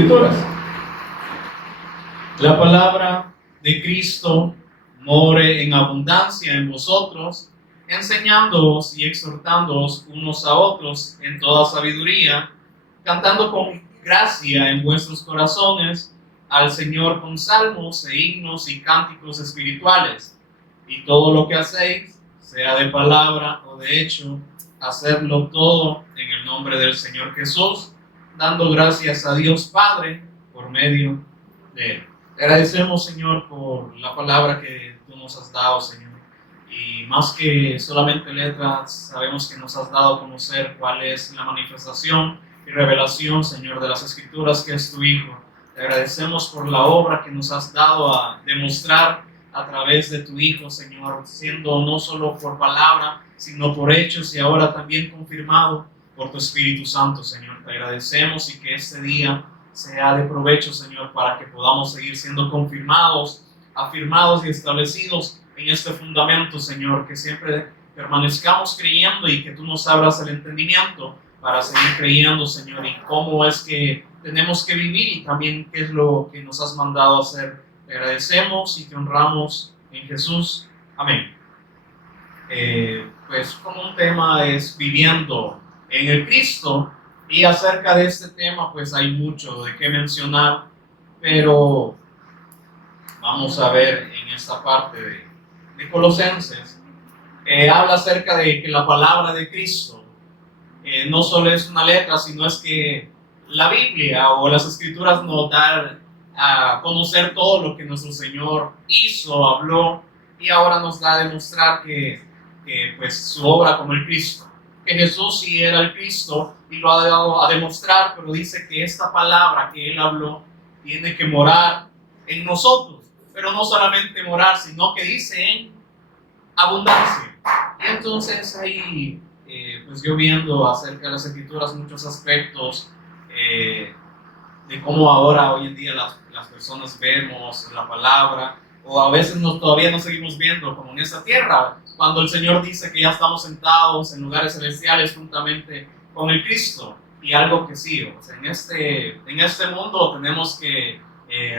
Escrituras. La palabra de Cristo more en abundancia en vosotros, enseñándoos y exhortándoos unos a otros en toda sabiduría, cantando con gracia en vuestros corazones al Señor con salmos e himnos y cánticos espirituales. Y todo lo que hacéis, sea de palabra o de hecho, hacedlo todo en el nombre del Señor Jesús, dando gracias a Dios Padre por medio de Él. Te agradecemos, Señor, por la palabra que tú nos has dado, Señor. Y más que solamente letras, sabemos que nos has dado a conocer cuál es la manifestación y revelación, Señor, de las Escrituras, que es tu Hijo. Te agradecemos por la obra que nos has dado a demostrar a través de tu Hijo, Señor, siendo no solo por palabra, sino por hechos y ahora también confirmado por tu Espíritu Santo, Señor. Te agradecemos y que este día sea de provecho, Señor, para que podamos seguir siendo confirmados, afirmados y establecidos en este fundamento, Señor, que siempre permanezcamos creyendo y que tú nos abras el entendimiento para seguir creyendo, Señor, y cómo es que tenemos que vivir y también qué es lo que nos has mandado a hacer. Te agradecemos y te honramos en Jesús. Amén. Pues como un tema es viviendo en el Cristo, y acerca de este tema pues hay mucho de qué mencionar, pero vamos a ver en esta parte de Colosenses, habla acerca de que la palabra de Cristo no solo es una letra, sino es que la Biblia o las Escrituras nos dan a conocer todo lo que nuestro Señor hizo, habló, y ahora nos da a demostrar que pues su obra como el Cristo, que Jesús sí era el Cristo y lo ha dado a demostrar, pero dice que esta palabra que Él habló tiene que morar en nosotros, pero no solamente morar, sino que dice en abundancia. Y entonces ahí, pues yo viendo acerca de las Escrituras muchos aspectos de cómo ahora, hoy en día, las personas vemos la palabra, o a veces todavía no seguimos viendo como en esta tierra, cuando el Señor dice que ya estamos sentados en lugares celestiales juntamente con el Cristo. Y algo que sí, o sea, en este mundo tenemos que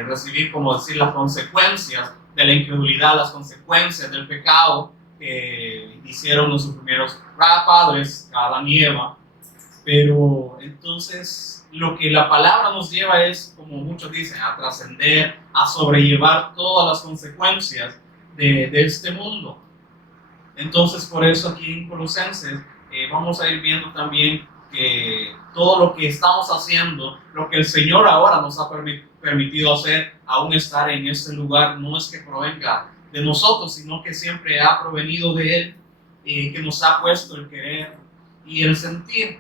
recibir, como decir, las consecuencias de la incredulidad, las consecuencias del pecado que hicieron nuestros primeros padres, Adán y Eva. Pero entonces lo que la palabra nos lleva es, como muchos dicen, a trascender, a sobrellevar todas las consecuencias de este mundo. Entonces por eso aquí en Colosenses vamos a ir viendo también que todo lo que estamos haciendo, lo que el Señor ahora nos ha permitido hacer, aún estar en este lugar, no es que provenga de nosotros, sino que siempre ha provenido de Él, que nos ha puesto el querer y el sentir,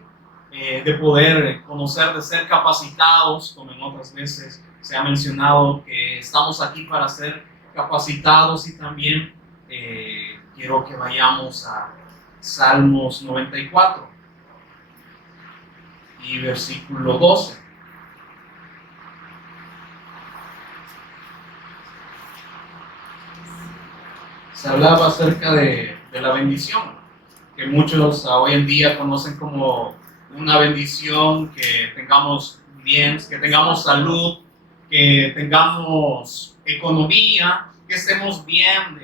de poder conocer, de ser capacitados, como en otras veces se ha mencionado, que estamos aquí para ser capacitados. Y también quiero que vayamos a Salmos 94 y versículo 12. Se hablaba acerca de la bendición, que muchos hoy en día conocen como una bendición, que tengamos bienes, que tengamos salud, que tengamos economía, que estemos bien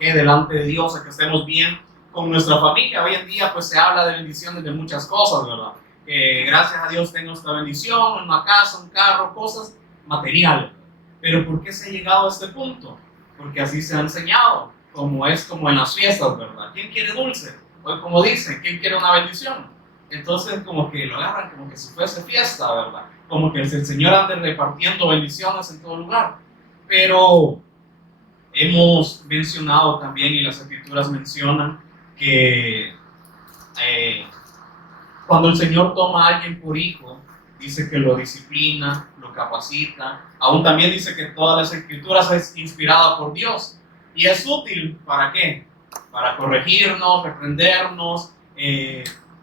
que delante de Dios, que estemos bien con nuestra familia. Hoy en día pues se habla de bendiciones de muchas cosas, ¿verdad? Gracias a Dios tengo esta bendición, una casa, un carro, cosas materiales. Pero ¿por qué se ha llegado a este punto? Porque así se ha enseñado, como es como en las fiestas, ¿verdad? ¿Quién quiere dulce? O como dicen, ¿quién quiere una bendición? Entonces como que lo agarran como que si fuese fiesta, ¿verdad? Como que el Señor ande repartiendo bendiciones en todo lugar. Pero hemos mencionado también, y las Escrituras mencionan, que cuando el Señor toma a alguien por hijo, dice que lo disciplina, lo capacita. Aún también dice que todas las Escrituras es inspirada por Dios. Y es útil, ¿para qué? Para corregirnos, reprendernos,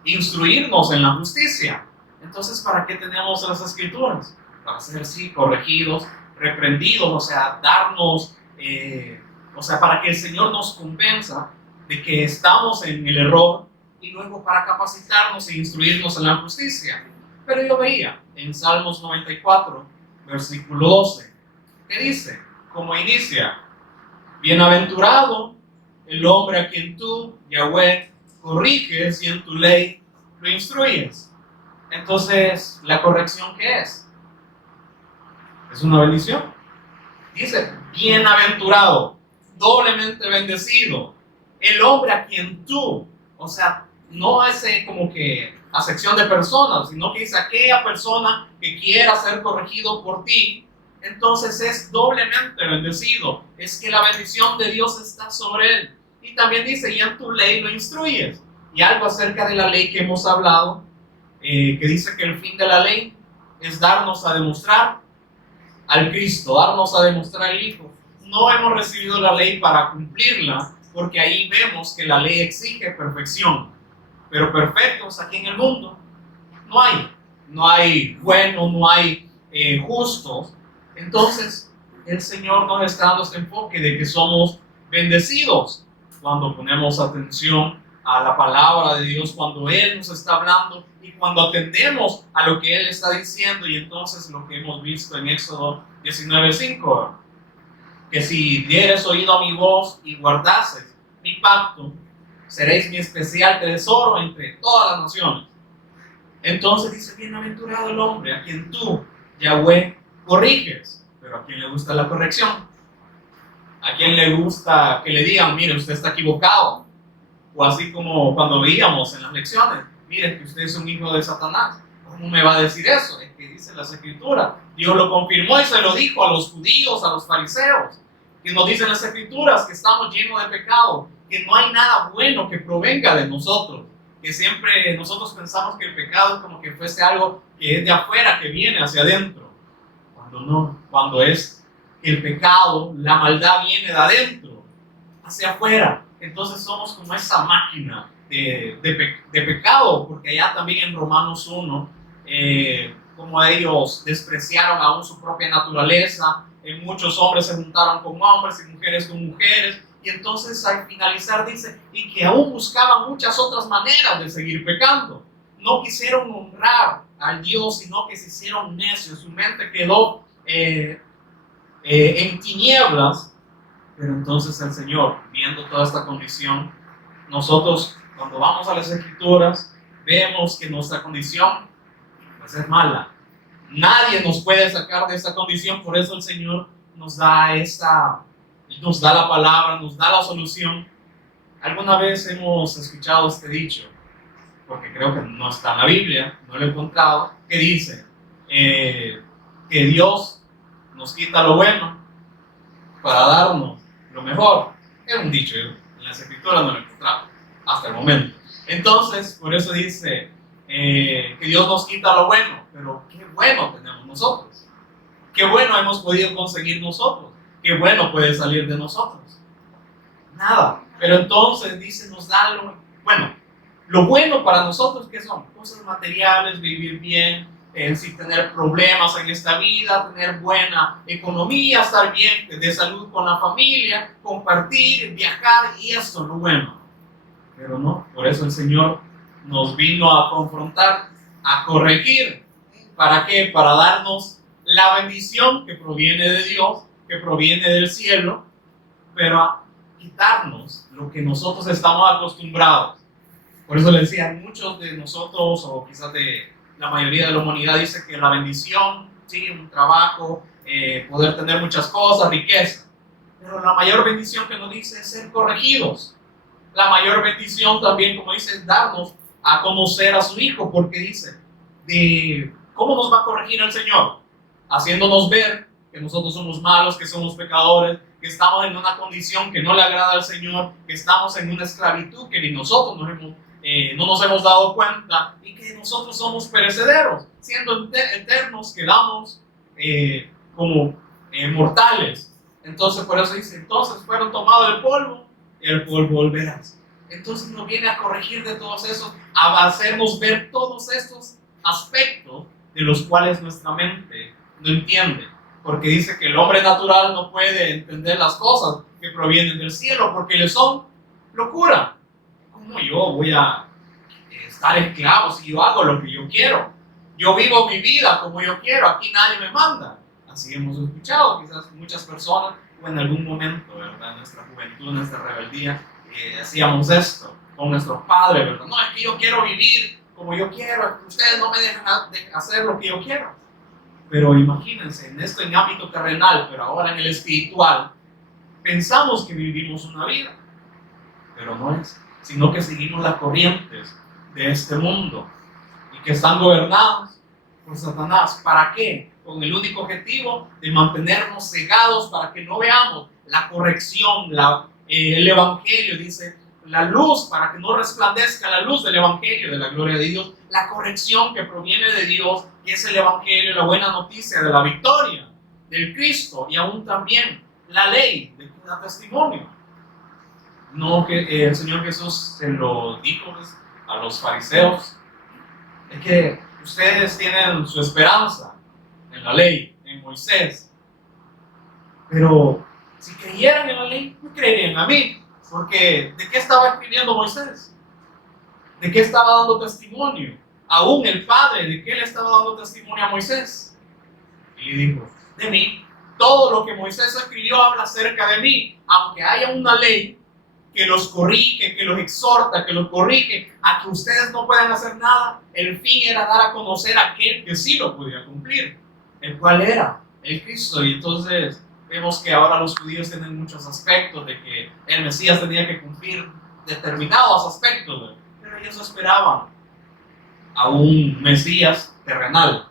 instruirnos en la justicia. Entonces, ¿para qué tenemos las Escrituras? Para ser, sí, corregidos, reprendidos, o sea, darnos, para que el Señor nos convenza de que estamos en el error, y luego para capacitarnos e instruirnos en la justicia. Pero yo veía en Salmos 94, versículo 12. ¿Qué dice? Como inicia: bienaventurado el hombre a quien tú, Yahweh, corriges y en tu ley lo instruyes. Entonces, ¿la corrección qué es? Es una bendición. Dice, bienaventurado, doblemente bendecido, el hombre a quien tú, o sea, no es como que acepción de personas, sino que dice aquella persona que quiera ser corregido por ti, entonces es doblemente bendecido. Es que la bendición de Dios está sobre él. Y también dice, y en tu ley lo instruyes. Y algo acerca de la ley que hemos hablado, que dice que el fin de la ley es darnos a demostrar al Cristo, darnos a demostrar al Hijo. No hemos recibido la ley para cumplirla, porque ahí vemos que la ley exige perfección. Pero perfectos aquí en el mundo no hay. No hay buenos, no hay justos. Entonces, el Señor nos está dando este enfoque de que somos bendecidos cuando ponemos atención a la palabra de Dios, cuando Él nos está hablando y cuando atendemos a lo que Él está diciendo. Y entonces lo que hemos visto en Éxodo 19:5, que si dieres oído a mi voz y guardases mi pacto, seréis mi especial tesoro entre todas las naciones. Entonces dice, bienaventurado el hombre a quien tú, Yahweh, corriges. Pero ¿a quién le gusta la corrección? ¿A quién le gusta que le digan, mire, usted está equivocado? O así como cuando veíamos en las lecciones, mire que usted es un hijo de Satanás. ¿Cómo me va a decir eso? Es que dice las Escrituras. Dios lo confirmó y se lo dijo a los judíos, a los fariseos. Que nos dicen las Escrituras que estamos llenos de pecado, que no hay nada bueno que provenga de nosotros. Que siempre nosotros pensamos que el pecado es como que fuese algo que es de afuera, que viene hacia adentro. Cuando no, cuando es el pecado, la maldad viene de adentro, hacia afuera. Entonces somos como esa máquina de pecado, porque allá también en Romanos 1, como ellos despreciaron aún su propia naturaleza, muchos hombres se juntaron con hombres y mujeres con mujeres, y entonces al finalizar dice, y que aún buscaban muchas otras maneras de seguir pecando. No quisieron honrar al Dios, sino que se hicieron necios, su mente quedó en tinieblas. Pero entonces el Señor, viendo toda esta condición, nosotros cuando vamos a las Escrituras, vemos que nuestra condición pues, es mala. Nadie nos puede sacar de esa condición, por eso el Señor nos da la palabra, nos da la solución. Alguna vez hemos escuchado este dicho, porque creo que no está en la Biblia, no lo he encontrado, que dice que Dios nos quita lo bueno para darnos lo mejor. Es un dicho, en las Escrituras no lo he encontrado hasta el momento. Entonces, por eso dice que Dios nos quita lo bueno, pero qué bueno tenemos nosotros, qué bueno hemos podido conseguir nosotros, qué bueno puede salir de nosotros. Nada. Pero entonces dice, nos da lo bueno para nosotros, que son cosas materiales, vivir bien, sin tener problemas en esta vida, tener buena economía, estar bien de salud con la familia, compartir, viajar, y esto es lo bueno. Pero no, por eso el Señor nos vino a confrontar, a corregir. ¿Para qué? Para darnos la bendición que proviene de Dios, que proviene del cielo, pero a quitarnos lo que nosotros estamos acostumbrados. Por eso le decía, muchos de nosotros, o quizás de la mayoría de la humanidad, dice que la bendición, sí, un trabajo, poder tener muchas cosas, riqueza. Pero la mayor bendición que nos dice es ser corregidos. La mayor bendición también, como dice, es darnos a conocer a su Hijo, porque dice, ¿cómo nos va a corregir el Señor? Haciéndonos ver que nosotros somos malos, que somos pecadores, que estamos en una condición que no le agrada al Señor, que estamos en una esclavitud que ni nosotros no nos hemos dado cuenta, y que nosotros somos perecederos, siendo eternos, quedamos como mortales. Entonces por eso dice, entonces fueron tomados del polvo, y el polvo volverás. Entonces nos viene a corregir de todos esos, a hacernos ver todos estos aspectos de los cuales nuestra mente no entiende, porque dice que el hombre natural no puede entender las cosas que provienen del cielo, porque le son locura. ¿Cómo yo voy a estar esclavo si yo hago lo que yo quiero? Yo vivo mi vida como yo quiero, aquí nadie me manda. Así hemos escuchado quizás muchas personas, o en algún momento, ¿verdad? En nuestra juventud, en nuestra rebeldía, hacíamos esto con nuestros padres, ¿verdad? No, es que yo quiero vivir como yo quiero, ustedes no me dejan hacer lo que yo quiero. Pero imagínense, en esto en ámbito terrenal, pero ahora en el espiritual, pensamos que vivimos una vida, pero no es, sino que seguimos las corrientes de este mundo y que están gobernados por Satanás. ¿Para qué? Con el único objetivo de mantenernos cegados para que no veamos la corrección, el evangelio, dice, la luz, para que no resplandezca la luz del evangelio de la gloria de Dios, la corrección que proviene de Dios, que es el evangelio, la buena noticia de la victoria del Cristo, y aún también la ley de que da testimonio. No que el Señor Jesús se lo dijo a los fariseos, es que ustedes tienen su esperanza en la ley, en Moisés, pero si creyeran en la ley, no creerían a mí, porque ¿de qué estaba escribiendo Moisés? ¿De qué estaba dando testimonio? Aún el Padre, ¿de qué le estaba dando testimonio a Moisés? Y le dijo, de mí. Todo lo que Moisés escribió habla acerca de mí, aunque haya una ley que los corrige, que los exhorta, que los corrige, a que ustedes no puedan hacer nada. El fin era dar a conocer a aquel que sí lo podía cumplir, el cual era el Cristo. Y entonces vemos que ahora los judíos tienen muchos aspectos de que el Mesías tenía que cumplir determinados aspectos, pero ellos esperaban a un Mesías terrenal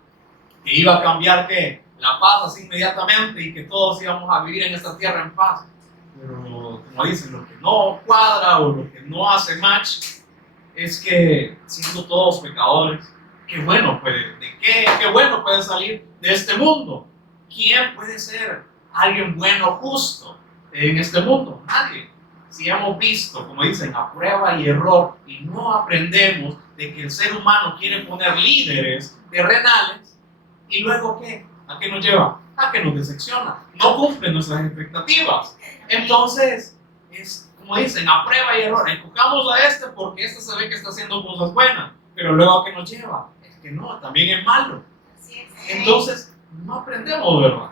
que iba a cambiar ¿qué? La paz así inmediatamente y que todos íbamos a vivir en esta tierra en paz. Pero como dicen, lo que no cuadra o lo que no hace match es que siendo todos pecadores, qué bueno puede salir de este mundo. ¿Quién puede ser alguien bueno, justo en este mundo? Nadie. Si hemos visto, como dicen, a prueba y error y no aprendemos de que el ser humano quiere poner líderes terrenales, y luego ¿qué? ¿A qué nos lleva? A que nos decepciona, no cumple nuestras expectativas. Entonces, es como dicen, a prueba y error. Escojamos a este porque este se ve que está haciendo cosas buenas, pero luego ¿a qué nos lleva? Es que no, también es malo. Entonces, no aprendemos, ¿verdad?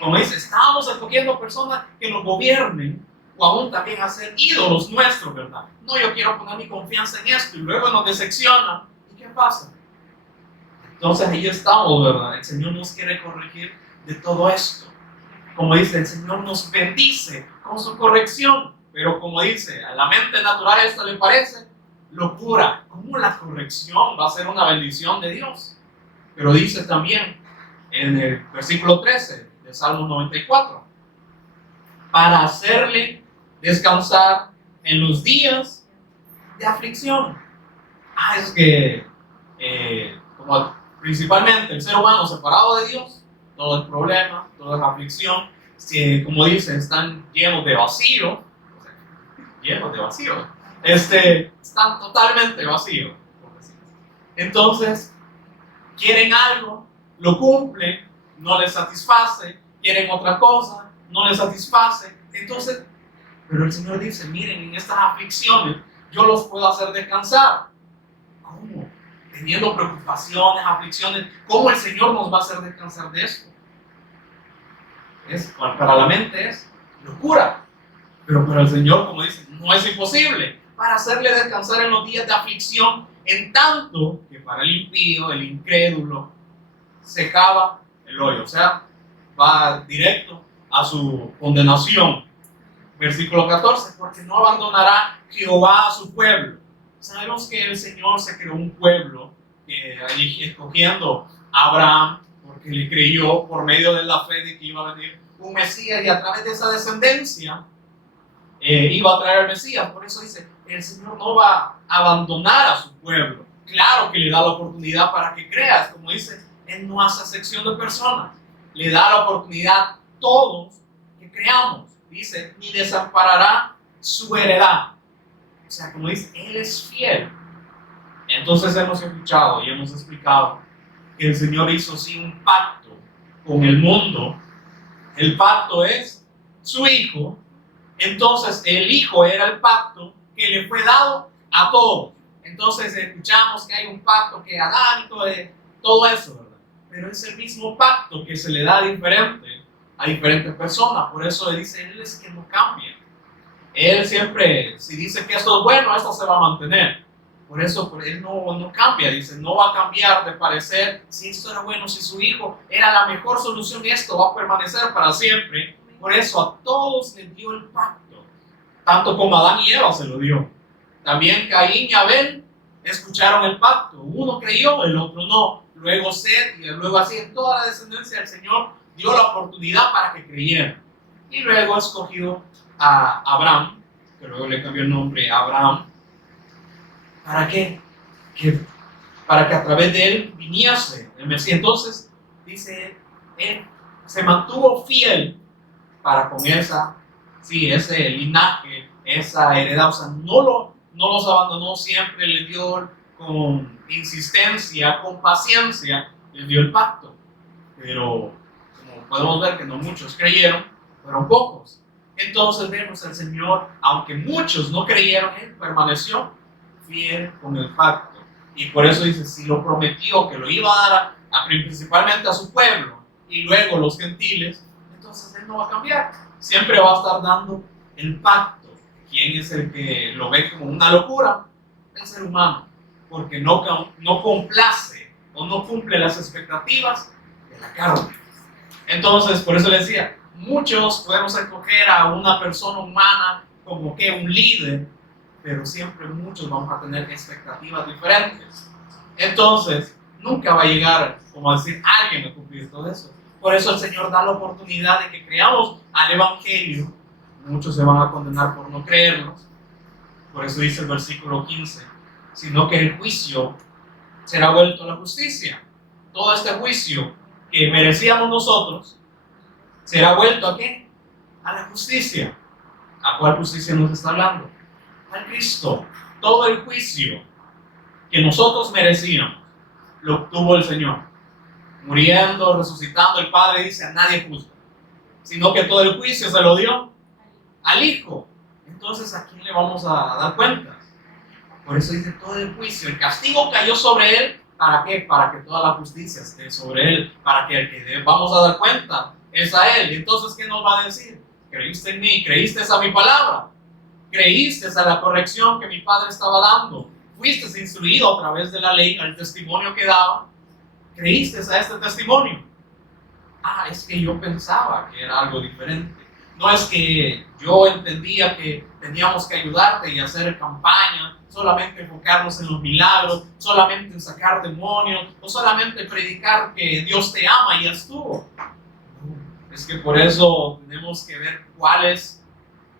Como dice, estábamos escogiendo personas que nos gobiernen o aún también hacer ídolos nuestros, ¿verdad? No, yo quiero poner mi confianza en esto y luego nos decepciona. ¿Y qué pasa? Entonces ahí estamos, ¿verdad? El Señor nos quiere corregir de todo esto. Como dice, el Señor nos bendice con su corrección, pero como dice, a la mente natural esto le parece locura. ¿Cómo la corrección va a ser una bendición de Dios? Pero dice también en el versículo 13 de Salmo 94, para hacerle descansar en los días de aflicción. Es que como principalmente el ser humano separado de Dios, todo es problema, todo es aflicción, como dice, están llenos de vacío, están totalmente vacíos. Entonces, quieren algo, lo cumplen, no les satisface, quieren otra cosa, no les satisface. Entonces, pero el Señor dice, miren, en estas aflicciones yo los puedo hacer descansar. ¿Cómo? Teniendo preocupaciones, aflicciones, ¿cómo el Señor nos va a hacer descansar de esto? Para la mente es locura, pero para el Señor, como dice, no es imposible, para hacerle descansar en los días de aflicción, en tanto que para el impío, el incrédulo, se cava el hoyo, o sea, va directo a su condenación. Versículo 14, porque no abandonará Jehová a su pueblo. Sabemos que el Señor se creó un pueblo, escogiendo a Abraham, porque le creyó por medio de la fe de que iba a venir un Mesías, y a través de esa descendencia iba a traer el Mesías. Por eso dice, el Señor no va a abandonar a su pueblo. Claro que le da la oportunidad para que creas, como dice, Él no hace sección de personas, le da la oportunidad a todos que creamos. Dice, ni desamparará su heredad. O sea, como dice, Él es fiel. Entonces hemos escuchado y hemos explicado que el Señor hizo sí un pacto con el mundo. El pacto es su Hijo. Entonces el Hijo era el pacto que le fue dado a todos. Entonces escuchamos que hay un pacto que adánico todo eso, ¿verdad? Pero es el mismo pacto que se le da a diferentes personas. Por eso le dice, Él es que no cambia. Él siempre, si dice que esto es bueno, esto se va a mantener. Por eso Él no cambia, dice, no va a cambiar de parecer. Si esto era bueno, si su hijo era la mejor solución, esto va a permanecer para siempre. Por eso a todos les dio el pacto, tanto como Adán y Eva se lo dio. También Caín y Abel escucharon el pacto. Uno creyó, el otro no. Luego Seth y luego así en toda la descendencia del Señor dio la oportunidad para que creyeran. Y luego escogió a Abraham, que luego le cambió el nombre a Abraham. ¿Para qué? Para que a través de él viniese el Mesías. Entonces, dice, él se mantuvo fiel para con ese linaje, esa heredad. O sea, no los abandonó, siempre le dio con insistencia, con paciencia, les dio el pacto. Pero, como podemos ver que no muchos creyeron, fueron pocos. Entonces vemos al Señor, aunque muchos no creyeron, Él permaneció fiel con el pacto. Y por eso dice, si lo prometió que lo iba a dar principalmente a su pueblo y luego los gentiles, entonces Él no va a cambiar. Siempre va a estar dando el pacto. ¿Quién es el que lo ve como una locura? El ser humano. Porque no complace o no cumple las expectativas de la carne. Entonces, por eso le decía, muchos podemos escoger a una persona humana como que un líder, pero siempre muchos vamos a tener expectativas diferentes. Entonces, nunca va a llegar, como a decir, alguien a cumplir todo eso. Por eso el Señor da la oportunidad de que creamos al Evangelio. Muchos se van a condenar por no creernos. Por eso dice el versículo 15, sino que el juicio será vuelto a la justicia. Todo este juicio que merecíamos nosotros será vuelto ¿a qué? A la justicia. ¿A cuál justicia nos está hablando? Al Cristo. Todo el juicio que nosotros merecíamos lo obtuvo el Señor. Muriendo, resucitando, el Padre dice a nadie juzga, sino que todo el juicio se lo dio al Hijo. Entonces, ¿a quién le vamos a dar cuenta? Por eso dice todo el juicio. El castigo cayó sobre Él. ¿Para qué? Para que toda la justicia esté sobre Él. Para que el que vamos a dar cuenta es a Él. Y entonces, ¿qué nos va a decir? ¿Creíste en mí? ¿Creíste a mi palabra? ¿Creíste a la corrección que mi Padre estaba dando? ¿Fuiste instruido a través de la ley, al testimonio que daba? ¿Creíste a este testimonio? Ah, es que yo pensaba que era algo diferente. No es que yo entendía que teníamos que ayudarte y hacer campaña, solamente enfocarnos en los milagros, solamente en sacar demonios, o solamente predicar que Dios te ama y ya estuvo. Es que por eso tenemos que ver cuál es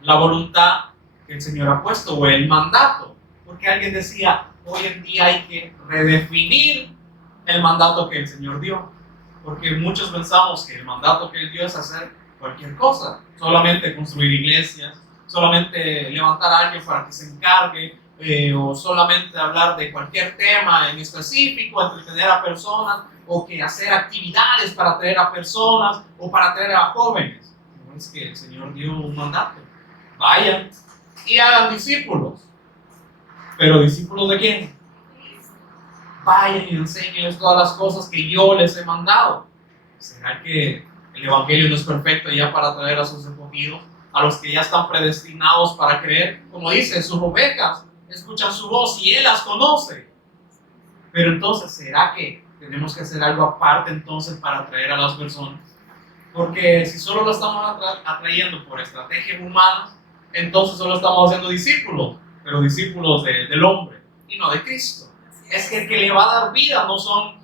la voluntad que el Señor ha puesto o el mandato. Porque alguien decía, hoy en día hay que redefinir el mandato que el Señor dio. Porque muchos pensamos que el mandato que Él dio es hacer cualquier cosa, solamente construir iglesias, solamente levantar a alguien para que se encargue, o solamente hablar de cualquier tema en específico, entretener a personas, o que hacer actividades para atraer a personas o para atraer a jóvenes. No es que el Señor dio un mandato. Vayan y hagan discípulos. ¿Pero discípulos de quién? Vayan y enséñenles todas las cosas que yo les he mandado. ¿Será que el Evangelio no es perfecto ya para atraer a sus escogidos, a los que ya están predestinados para creer? Como dice, sus ovejas escuchan su voz y Él las conoce. Pero entonces, ¿será que tenemos que hacer algo aparte entonces para atraer a las personas? Porque si solo lo estamos atrayendo por estrategias humanas, entonces solo estamos haciendo discípulos, pero discípulos del hombre y no de Cristo. Es que el que le va a dar vida no son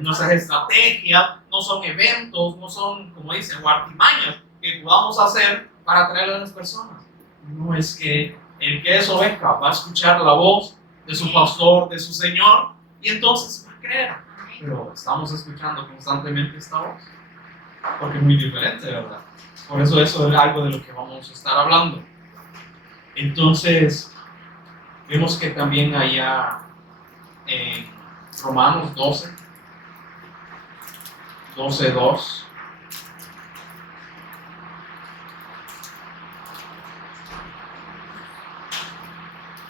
nuestras estrategias, no son eventos, no son, como dicen, artimañas que podamos hacer para atraer a las personas. No, es que el que es oveja va a escuchar la voz de su pastor, de su Señor, y entonces va a creer. Pero estamos escuchando constantemente esta voz, porque es muy diferente, ¿verdad? Por eso es algo de lo que vamos a estar hablando. Entonces, vemos que también allá en Romanos 12:2.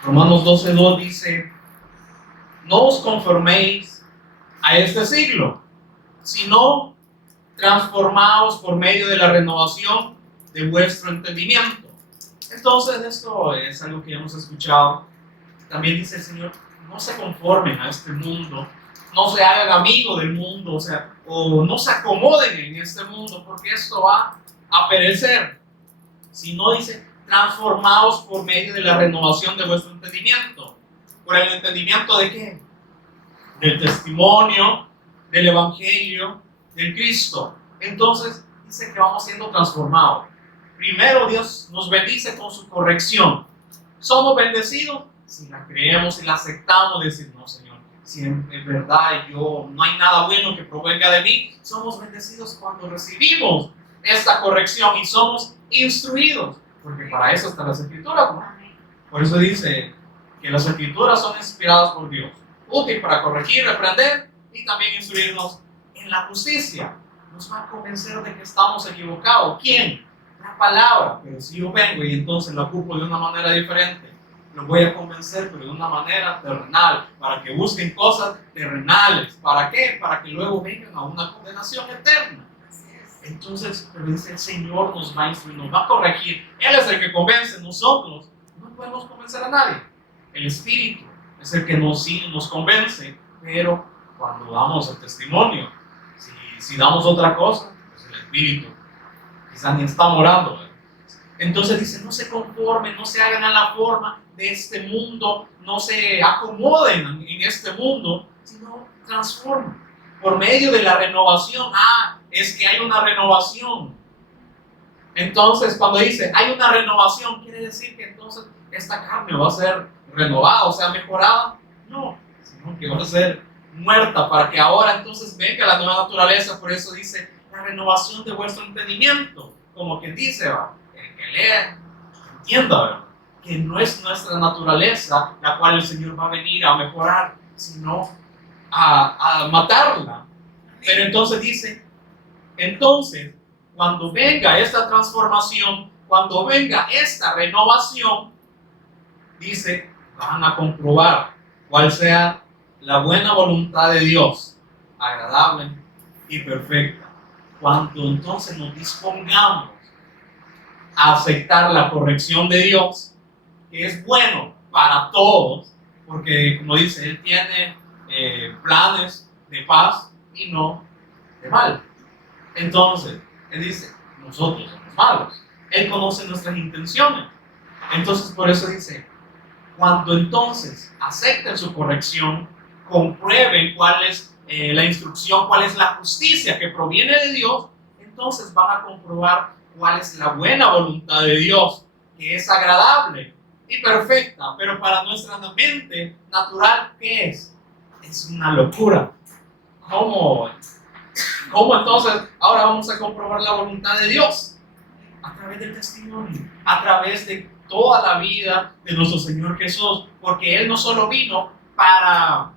Romanos 12:2 dice, no os conforméis a este siglo, sino transformados por medio de la renovación de vuestro entendimiento. Entonces, esto es algo que ya hemos escuchado. También dice el Señor, no se conformen a este mundo, no se hagan amigos del mundo, o no se acomoden en este mundo, porque esto va a perecer. Sino dice, transformados por medio de la renovación de vuestro entendimiento. ¿Por el entendimiento de qué? Del testimonio, del evangelio, del Cristo. Entonces dice que vamos siendo transformados. Primero Dios nos bendice con su corrección. Somos bendecidos si la creemos y la aceptamos, decir, no Señor, si en verdad yo no hay nada bueno que provenga de mí. Somos bendecidos cuando recibimos esta corrección y somos instruidos, porque para eso están las escrituras, ¿no? Por eso dice que las escrituras son inspiradas por Dios, útil para corregir, reprender y también instruirnos en la justicia. Nos va a convencer de que estamos equivocados. ¿Quién? La palabra. Pero si yo vengo y entonces la ocupo de una manera diferente, los voy a convencer, pero de una manera terrenal, para que busquen cosas terrenales. ¿Para qué? Para que luego vengan a una condenación eterna. Entonces, pero dice, el Señor nos va a instruir, nos va a corregir. Él es el que convence. Nosotros no podemos convencer a nadie. El Espíritu es el que nos convence, pero cuando damos el testimonio, si damos otra cosa, pues el Espíritu quizás ni está morando. Entonces dice, no se conformen, no se hagan a la forma de este mundo, no se acomoden en este mundo, sino transformen por medio de la renovación. Es que hay una renovación. Entonces, cuando dice hay una renovación, quiere decir que entonces esta carne va a ser renovada, o sea, mejorada. No, sino que va a ser muerta para que ahora entonces venga la nueva naturaleza. Por eso dice la renovación de vuestro entendimiento. Como quien dice, que lea, entienda, ¿verdad? Que no es nuestra naturaleza la cual el Señor va a venir a mejorar, sino a matarla. Pero entonces dice, entonces, cuando venga esta transformación, cuando venga esta renovación, dice, van a comprobar cuál sea la buena voluntad de Dios, agradable y perfecta. Cuando entonces nos dispongamos a aceptar la corrección de Dios, que es bueno para todos, porque como dice, Él tiene planes de paz y no de mal. Entonces, Él dice, nosotros somos malos. Él conoce nuestras intenciones. Entonces, por eso dice, cuando entonces acepten su corrección, comprueben cuál es la instrucción, cuál es la justicia que proviene de Dios, entonces van a comprobar cuál es la buena voluntad de Dios, que es agradable y perfecta, pero para nuestra mente natural, ¿qué es? Es una locura. ¿Cómo entonces ahora vamos a comprobar la voluntad de Dios? A través del testimonio, a través de toda la vida de nuestro Señor Jesús, porque Él no solo vino para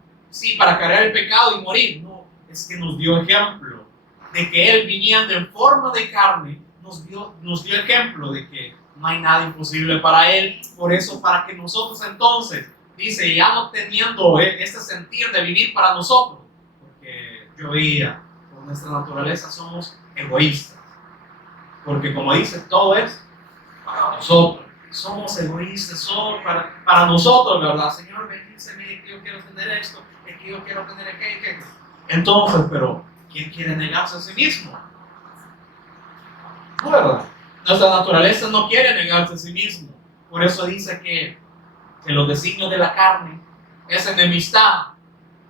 cargar el pecado y morir, no, es que nos dio ejemplo de que Él viniendo en forma de carne, nos dio ejemplo de que no hay nada imposible para Él. Por eso, para que nosotros entonces, dice, ya no teniendo este sentir de vivir para nosotros, porque yo veía, por nuestra naturaleza somos egoístas, porque como dice, todo es para nosotros. Somos egoístas, solo para nosotros, ¿verdad? Señor, bendíceme, que yo quiero tener esto, que yo quiero tener aquello. Entonces, pero ¿quién quiere negarse a sí mismo? No, ¿verdad? Nuestra naturaleza no quiere negarse a sí mismo. Por eso dice que los designios de la carne es enemistad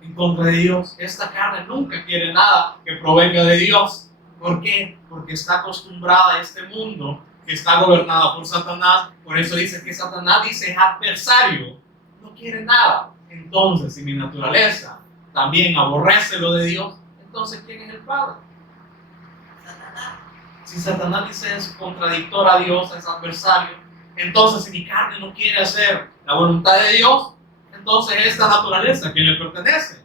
en contra de Dios. Esta carne nunca quiere nada que provenga de Dios. ¿Por qué? Porque está acostumbrada a este mundo que está gobernada por Satanás. Por eso dice que Satanás dice adversario, no quiere nada. Entonces, si mi naturaleza también aborrece lo de Dios, entonces ¿quién es el Padre? Satanás. Si Satanás dice es contradictor a Dios, es adversario, entonces si mi carne no quiere hacer la voluntad de Dios, entonces esta naturaleza, ¿a quién le pertenece?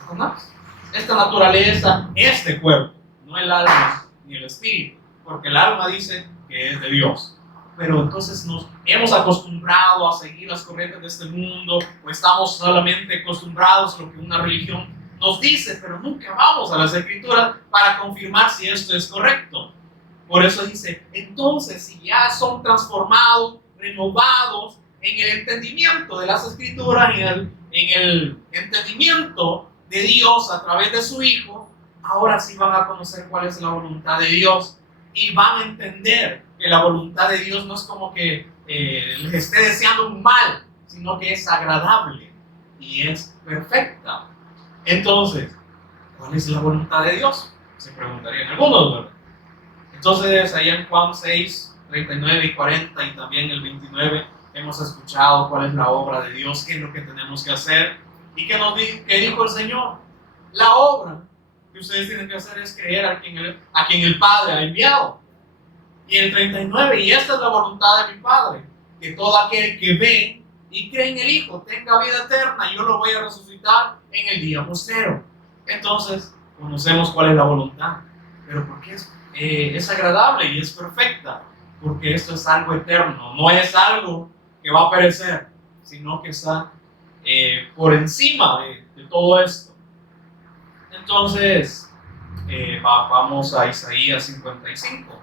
Satanás. Esta naturaleza, este cuerpo, no el alma ni el espíritu, porque el alma dice que es de Dios, pero entonces nos hemos acostumbrado a seguir las corrientes de este mundo, o estamos solamente acostumbrados a lo que una religión nos dice, pero nunca vamos a las Escrituras para confirmar si esto es correcto. Por eso dice, entonces si ya son transformados, renovados en el entendimiento de las Escrituras, en el entendimiento de Dios a través de su Hijo, ahora sí van a conocer cuál es la voluntad de Dios y van a entender que la voluntad de Dios no es como que les esté deseando un mal, sino que es agradable y es perfecta. Entonces, ¿cuál es la voluntad de Dios? Se preguntarían algunos, ¿verdad? Entonces, ahí en Juan 6, 39 y 40 y también el 29, hemos escuchado cuál es la obra de Dios, qué es lo que tenemos que hacer y qué dijo el Señor. La obra que ustedes tienen que hacer es creer a quien el Padre ha enviado. Y el 39, y esta es la voluntad de mi Padre, que todo aquel que ve y cree en el Hijo tenga vida eterna, y yo lo voy a resucitar en el día postrero. Entonces, conocemos cuál es la voluntad, pero ¿por qué es agradable y es perfecta? Porque esto es algo eterno, no es algo que va a perecer, sino que está por encima de todo esto. Entonces, vamos a Isaías 55.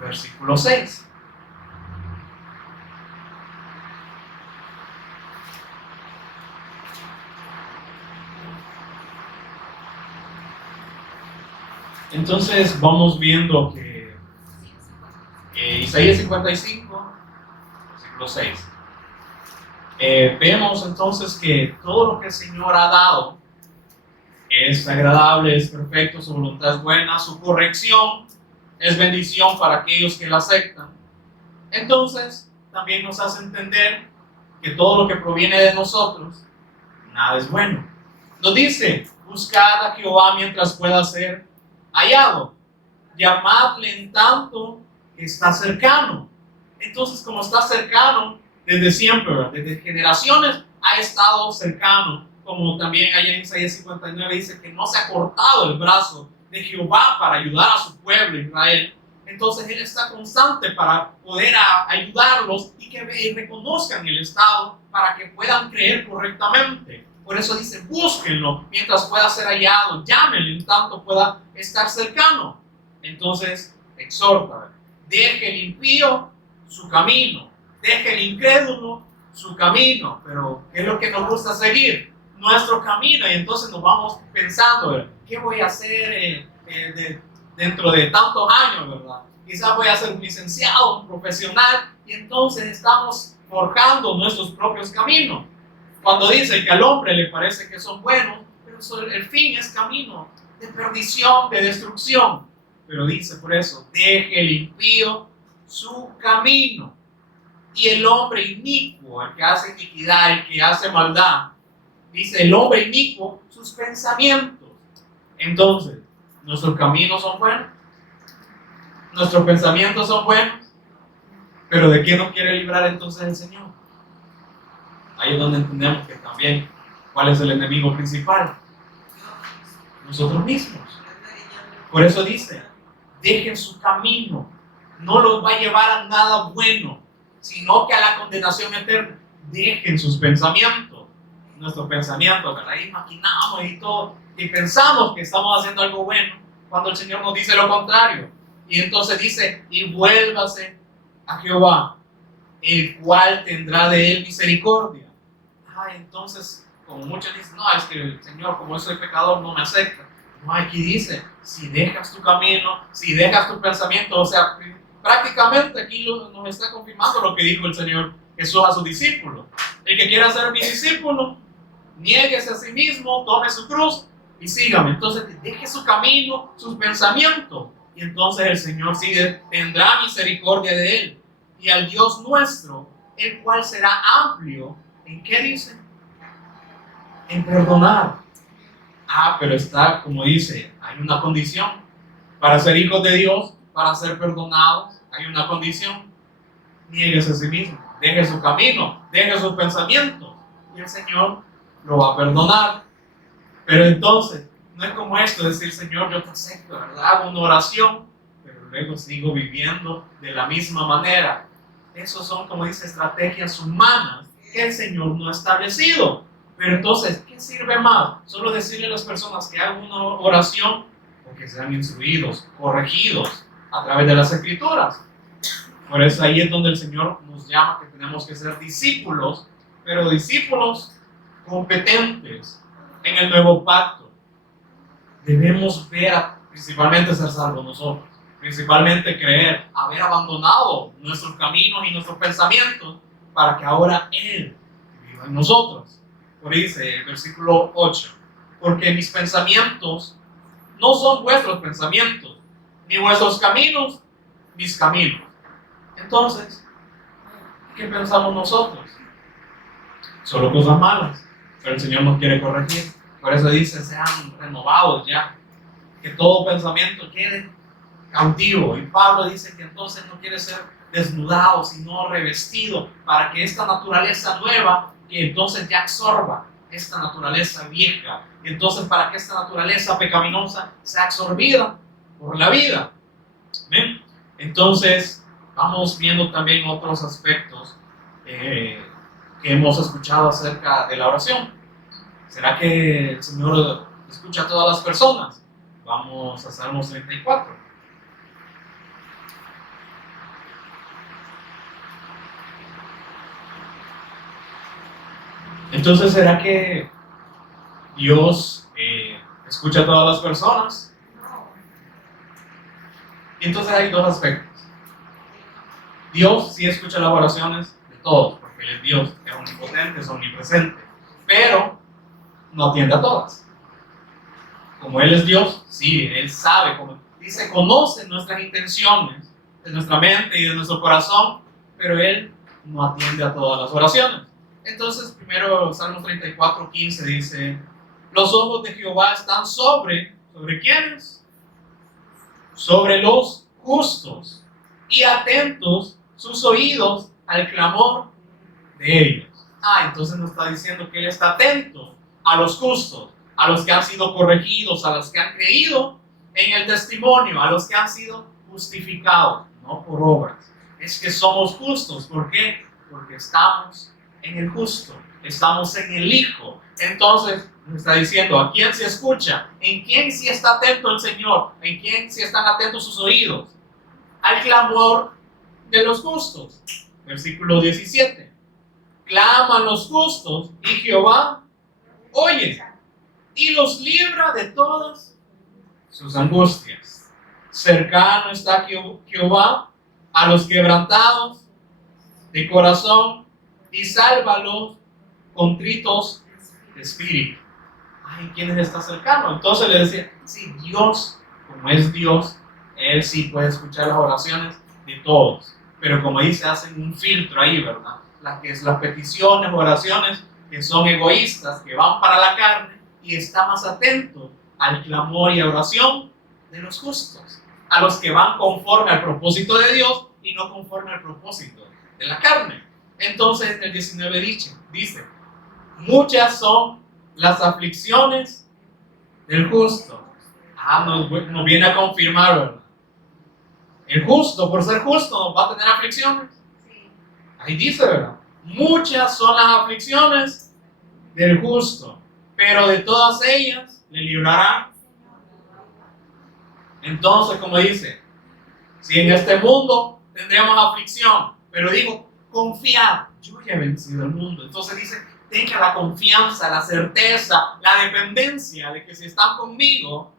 Versículo 6. Entonces vamos viendo que Isaías 55, versículo 6. Vemos entonces que todo lo que el Señor ha dado es agradable, es perfecto, su voluntad es buena, su corrección es bendición para aquellos que la aceptan. Entonces, también nos hace entender que todo lo que proviene de nosotros, nada es bueno. Nos dice, buscad a Jehová mientras pueda ser hallado. Llamadle en tanto que está cercano. Entonces, como está cercano desde siempre, ¿verdad? Desde generaciones ha estado cercano. Como también allá en Isaías 59 dice que no se ha cortado el brazo de Jehová para ayudar a su pueblo Israel. Entonces Él está constante para poder ayudarlos y que reconozcan el estado para que puedan creer correctamente. Por eso dice, búsquenlo mientras pueda ser hallado, llámenlo en tanto pueda estar cercano. Entonces exhorta, deje el impío su camino, deje el incrédulo su camino. Pero ¿qué es lo que nos gusta seguir? Nuestro camino, y entonces nos vamos pensando, ¿qué voy a hacer dentro de tantos años, verdad? Quizás voy a ser un licenciado, un profesional, y entonces estamos forjando nuestros propios caminos. Cuando dice que al hombre le parece que son buenos, pero el fin es camino de perdición, de destrucción. Pero dice por eso, deje el impío su camino, y el hombre inicuo, el que hace iniquidad, el que hace maldad, dice el hombre inicuo sus pensamientos. Entonces, nuestros caminos son buenos, nuestros pensamientos son buenos, pero ¿de qué nos quiere librar entonces el Señor? Ahí es donde entendemos que también cuál es el enemigo principal, nosotros mismos. Por eso dice, dejen su camino, no los va a llevar a nada bueno, sino que a la condenación eterna. Dejen sus pensamientos, nuestros pensamientos, ¿verdad? Ahí maquinamos y todo, y pensamos que estamos haciendo algo bueno, cuando el Señor nos dice lo contrario. Y entonces dice, y vuélvase a Jehová, el cual tendrá de él misericordia. Entonces, como muchos dicen, no, es que el Señor, como yo soy pecador, no me acepta. No, aquí dice, si dejas tu camino, si dejas tu pensamiento, o sea, prácticamente aquí nos está confirmando lo que dijo el Señor Jesús a sus discípulos. El que quiera ser mi discípulo, niéguese a sí mismo, tome su cruz y sígame. Entonces, deje su camino, sus pensamientos. Y entonces el Señor tendrá misericordia de él. Y al Dios nuestro, el cual será amplio, ¿en qué dice? En perdonar. Pero está, como dice, hay una condición. Para ser hijos de Dios, para ser perdonados, hay una condición. Niéguese a sí mismo, deje su camino, deje sus pensamientos, y el Señor lo va a perdonar. Pero entonces, no es como esto, decir, Señor, yo te acepto, ¿verdad? Hago una oración, pero luego sigo viviendo de la misma manera. Esos son, como dice, estrategias humanas que el Señor no ha establecido. Pero entonces, ¿qué sirve más? Solo decirle a las personas que hagan una oración o que sean instruidos, corregidos a través de las Escrituras. Por eso ahí es donde el Señor nos llama que tenemos que ser discípulos, pero discípulos competentes en el nuevo pacto. Debemos ver, principalmente ser salvos nosotros, principalmente creer, haber abandonado nuestros caminos y nuestros pensamientos para que ahora Él viva en nosotros. Por ahí dice el versículo 8, porque mis pensamientos no son vuestros pensamientos, ni vuestros caminos, mis caminos. Entonces, ¿qué pensamos nosotros? Solo cosas malas, pero el Señor nos quiere corregir. Por eso dice, sean renovados ya, que todo pensamiento quede cautivo. Y Pablo dice que entonces no quiere ser desnudado, sino revestido, para que esta naturaleza nueva, que entonces ya absorba esta naturaleza vieja, y entonces para que esta naturaleza pecaminosa sea absorbida por la vida. ¿Ven? Entonces, vamos viendo también otros aspectos que hemos escuchado acerca de la oración. ¿Será que el Señor escucha a todas las personas? Vamos a Salmos 34. Entonces, ¿será que Dios escucha a todas las personas? Y entonces hay dos aspectos. Dios sí escucha las oraciones de todos, porque Él es Dios, es omnipotente, es omnipresente, pero no atiende a todas. Como Él es Dios, sí, Él sabe, como dice, conoce nuestras intenciones de nuestra mente y de nuestro corazón, pero Él no atiende a todas las oraciones. Entonces, primero, Salmos 34:15 dice, los ojos de Jehová están ¿sobre quiénes? Sobre los justos, y atentos sus oídos al clamor de ellos. Entonces nos está diciendo que Él está atento a los justos, a los que han sido corregidos, a los que han creído en el testimonio, a los que han sido justificados, no por obras. Es que somos justos. ¿Por qué? Porque estamos en el justo, estamos en el Hijo. Entonces nos está diciendo, ¿a quién se escucha? ¿En quién sí está atento el Señor? ¿En quién sí están atentos sus oídos? Al clamor de los justos. Versículo 17. Claman los justos y Jehová oye y los libra de todas sus angustias. Cercano está Jehová a los quebrantados de corazón y salva a los contritos de espíritu. ¿Quién está cercano? Entonces le decía, sí, Dios, como es Dios, Él sí puede escuchar las oraciones de todos. Pero como dice, hacen un filtro ahí, ¿verdad? Las peticiones, oraciones que son egoístas, que van para la carne, y está más atento al clamor y a oración de los justos, a los que van conforme al propósito de Dios y no conforme al propósito de la carne. Entonces en el 19 dice, muchas son las aflicciones del justo. Nos viene a confirmar, ¿verdad? El justo, por ser justo, va a tener aflicciones. Ahí dice, ¿verdad? Muchas son las aflicciones del justo, pero de todas ellas le librará. Entonces, como dice, si en este mundo tendríamos aflicción, pero digo, confiad, yo ya he vencido el mundo. Entonces dice, tenga la confianza, la certeza, la dependencia de que si están conmigo,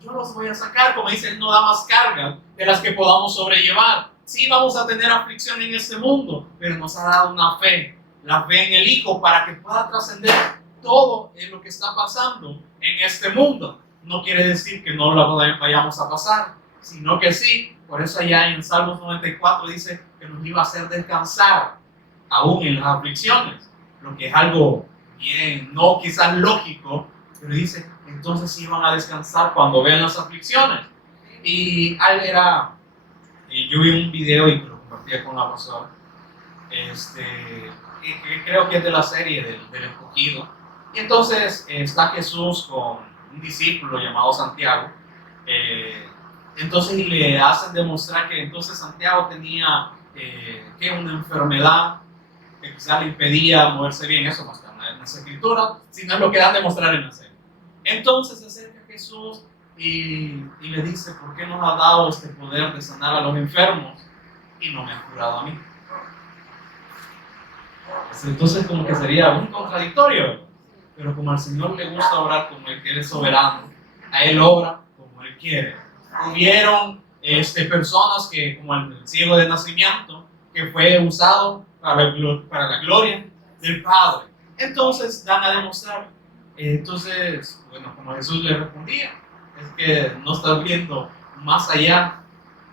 yo los voy a sacar. Como dice, Él no da más cargas de las que podamos sobrellevar. Sí vamos a tener aflicción en este mundo, pero nos ha dado una fe, la fe en el Hijo, para que pueda trascender todo lo que está pasando en este mundo. No quiere decir que no lo vayamos a pasar, sino que sí. Por eso allá en Salmos 94 dice que nos iba a hacer descansar aún en las aflicciones, lo que es algo bien, no quizás lógico, pero dice, entonces sí van a descansar cuando vean las aflicciones. Y yo vi un video y lo compartía con la pastora, que creo que es de la serie del escogido. Y entonces está Jesús con un discípulo llamado Santiago. Entonces le hacen demostrar que entonces Santiago tenía que una enfermedad que quizás le impedía moverse bien, eso no está en las escrituras, sino es lo que dan de mostrar en la serie. Entonces se acerca a Jesús y le dice, ¿por qué nos ha dado este poder de sanar a los enfermos y no me ha curado a mí? Entonces como que sería un contradictorio, pero como al Señor le gusta orar como el que Él es soberano, a Él obra como Él quiere. Hubieron personas que, como el ciego de nacimiento, que fue usado para la gloria del Padre. Entonces dan a demostrar. Entonces, bueno, como Jesús le respondía, es que no estás viendo más allá.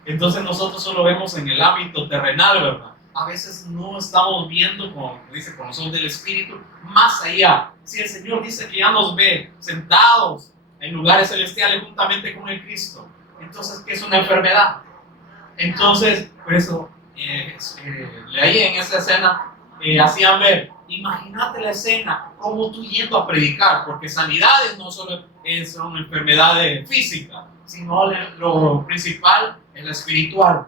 Entonces nosotros solo vemos en el ámbito terrenal, ¿verdad? A veces no estamos viendo, como dice, con los ojos del Espíritu, más allá. Si el Señor dice que ya nos ve sentados en lugares celestiales juntamente con el Cristo, entonces, ¿qué es una enfermedad? Entonces, por eso, leí en esa escena, hacían ver, imagínate la escena, como tú yendo a predicar, porque sanidades no solo son enfermedades físicas, sino lo principal es la espiritual.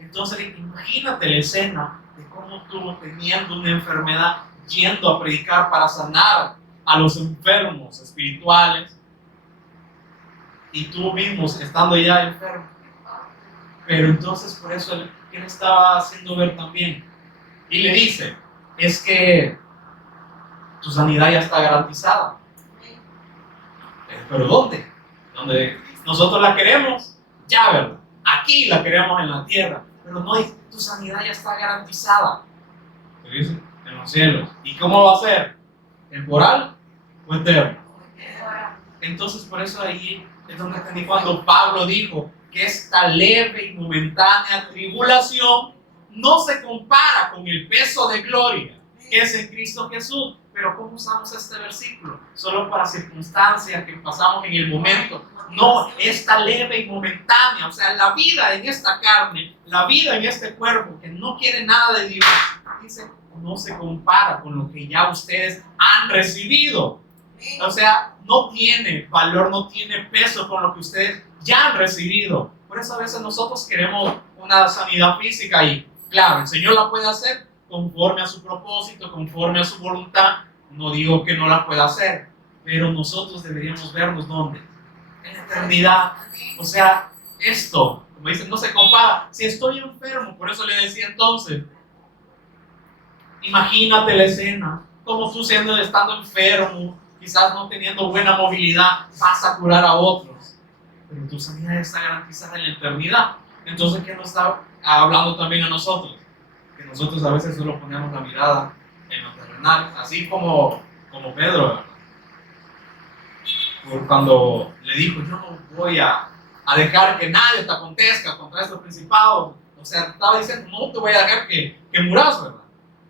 Entonces, imagínate la escena de cómo tú, teniendo una enfermedad, yendo a predicar para sanar a los enfermos espirituales, y tú mismo estando ya enfermo. Pero entonces, por eso él estaba haciendo ver también. Y le dice, es que tu sanidad ya está garantizada. ¿Pero dónde? Donde nosotros la queremos, ya, ¿verdad? Aquí la queremos en la tierra. Pero no, tu sanidad ya está garantizada. ¿Se dice? En los cielos. ¿Y cómo va a ser? ¿Temporal o eterno? Entonces, por eso ahí es donde entendí cuando Pablo dijo que esta leve y momentánea tribulación no se compara con el peso de gloria que es en Cristo Jesús. Pero ¿cómo usamos este versículo? Solo para circunstancias que pasamos en el momento. No, esta leve y momentánea, o sea, la vida en esta carne, la vida en este cuerpo que no quiere nada de Dios, dice, no se compara con lo que ya ustedes han recibido. O sea, no tiene valor, no tiene peso con lo que ustedes ya han recibido. Por eso a veces nosotros queremos una sanidad física y claro, el Señor la puede hacer conforme a su propósito, conforme a su voluntad. No digo que no la pueda hacer, pero nosotros deberíamos vernos ¿dónde? En la eternidad. O sea, esto, como dicen, no se compara. Si estoy enfermo, por eso le decía entonces, imagínate la escena, como tú estando enfermo, quizás no teniendo buena movilidad, vas a curar a otros, pero tu sanidad está garantizada en la eternidad. Entonces, ¿qué nos está hablando también a nosotros? Que nosotros a veces solo ponemos la mirada en lo terrenal, así como Pedro, ¿verdad? Cuando le dijo, yo no voy a dejar que nadie te acontezca contra estos principados, o sea, estaba diciendo, no te voy a dejar que muras, ¿verdad?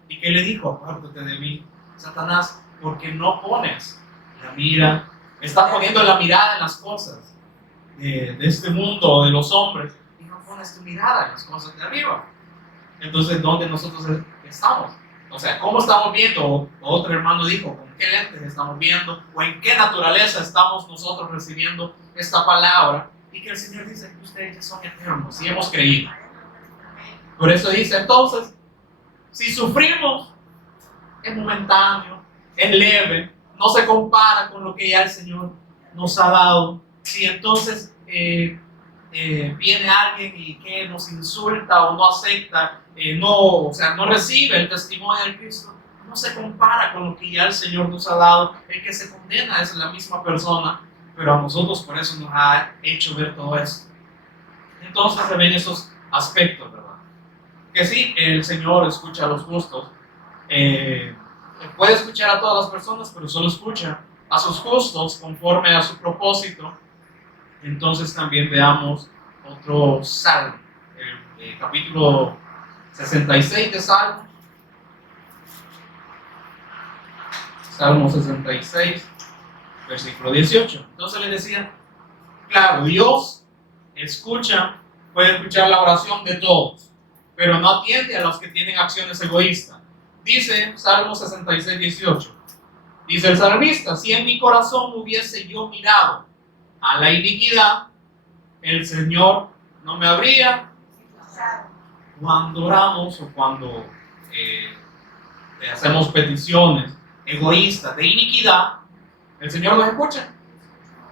¿Y qué le dijo? Apártate de mí, Satanás, porque no pones la mira, estás poniendo la mirada en las cosas de este mundo, de los hombres, y no pones tu mirada en las cosas de arriba. Entonces, ¿dónde nosotros estamos? O sea, ¿cómo estamos viendo? Otro hermano dijo, ¿con qué lentes estamos viendo? ¿O en qué naturaleza estamos nosotros recibiendo esta palabra? Y que el Señor dice que ustedes ya son eternos y hemos creído. Por eso dice, entonces, si sufrimos, es momentáneo, es leve, no se compara con lo que ya el Señor nos ha dado. Si entonces viene alguien y que nos insulta o no acepta, no recibe el testimonio de Cristo, no se compara con lo que ya el Señor nos ha dado. El que se condena es la misma persona, pero a nosotros por eso nos ha hecho ver todo esto. Entonces se ven esos aspectos, ¿verdad? Que sí, el Señor escucha a los justos, puede escuchar a todas las personas, pero solo escucha a sus justos conforme a su propósito. Entonces también veamos otro salmo, el capítulo 66 de Salmo. Salmo 66, versículo 18. Entonces le decía, claro, Dios puede escuchar la oración de todos, pero no atiende a los que tienen acciones egoístas. Dice Salmo 66, 18. Dice el salmista, si en mi corazón hubiese yo mirado a la iniquidad, el Señor no me habría cuando oramos o cuando le hacemos peticiones egoístas de iniquidad, ¿el Señor los escucha?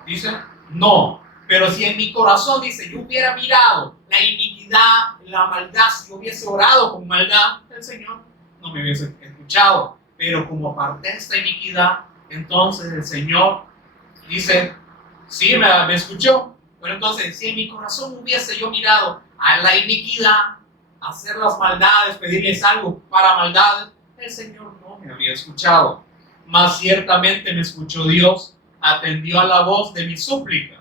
Dice, no. Pero si en mi corazón, dice, yo hubiera mirado la iniquidad, la maldad, si yo hubiese orado con maldad, el Señor no me hubiese escuchado. Pero como aparté esta iniquidad, entonces el Señor dice, sí, me escuchó. Pero entonces, si en mi corazón hubiese yo mirado a la iniquidad, hacer las maldades, pedirles algo para maldades, el Señor no me había escuchado. Mas ciertamente me escuchó Dios, atendió a la voz de mi súplica.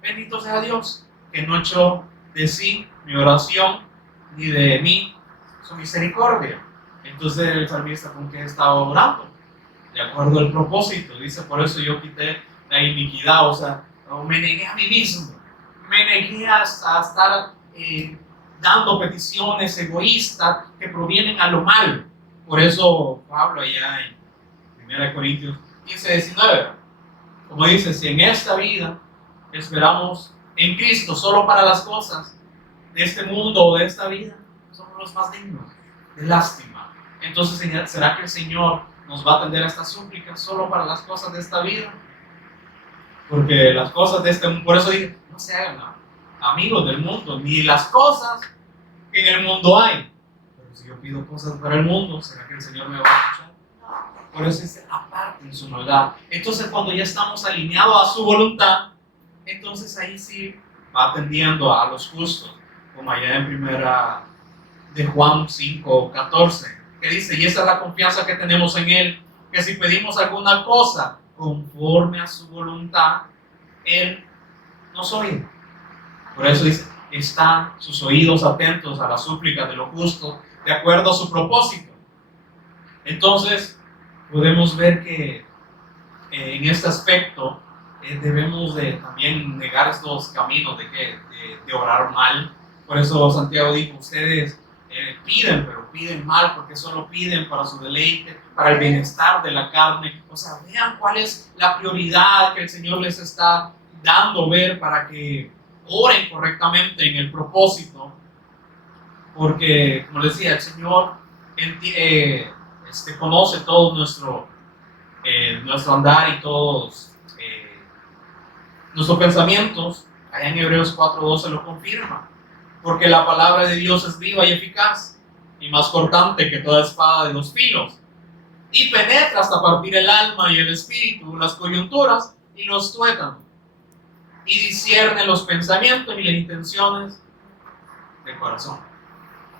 Bendito sea Dios, que no echó de sí mi oración, ni de mí su misericordia. Entonces el salmista, ¿con qué estaba orando? De acuerdo al propósito. Dice, por eso yo quité la iniquidad, o sea, me negué a mí mismo. Me negué a estar dando peticiones egoístas que provienen a lo malo. Por eso Pablo allá en 1 Corintios 15:19, como dice, si en esta vida esperamos en Cristo solo para las cosas de este mundo o de esta vida, somos los más dignos de lástima. Entonces, ¿será que el Señor nos va a atender a estas súplicas solo para las cosas de esta vida? Porque las cosas de este mundo, por eso dije, no se hagan amigos del mundo, ni las cosas que en el mundo hay. Pero si yo pido cosas para el mundo, ¿será que el Señor me va a escuchar? Por eso dice, aparten su maldad. Entonces, cuando ya estamos alineados a su voluntad, entonces ahí sí va atendiendo a los justos, como allá en primera de Juan 5:14, que dice, y esa es la confianza que tenemos en Él, que si pedimos alguna cosa conforme a su voluntad, Él nos oye. Por eso dice, están sus oídos atentos a las súplicas de los justos, de acuerdo a su propósito. Entonces, podemos ver que en este aspecto debemos de también negar estos caminos de orar mal. Por eso Santiago dijo, ustedes piden, pero piden mal porque solo piden para su deleite, para el bienestar de la carne. O sea, vean cuál es la prioridad que el Señor les está dando ver para que oren correctamente en el propósito. Porque, como les decía, el Señor conoce todo nuestro andar y todos nuestros pensamientos. Allá en Hebreos 4:12 lo confirma, porque la palabra de Dios es viva y eficaz y más cortante que toda espada de dos filos y penetra hasta partir el alma y el espíritu, las coyunturas y los tuétanos, y discierne los pensamientos y las intenciones del corazón.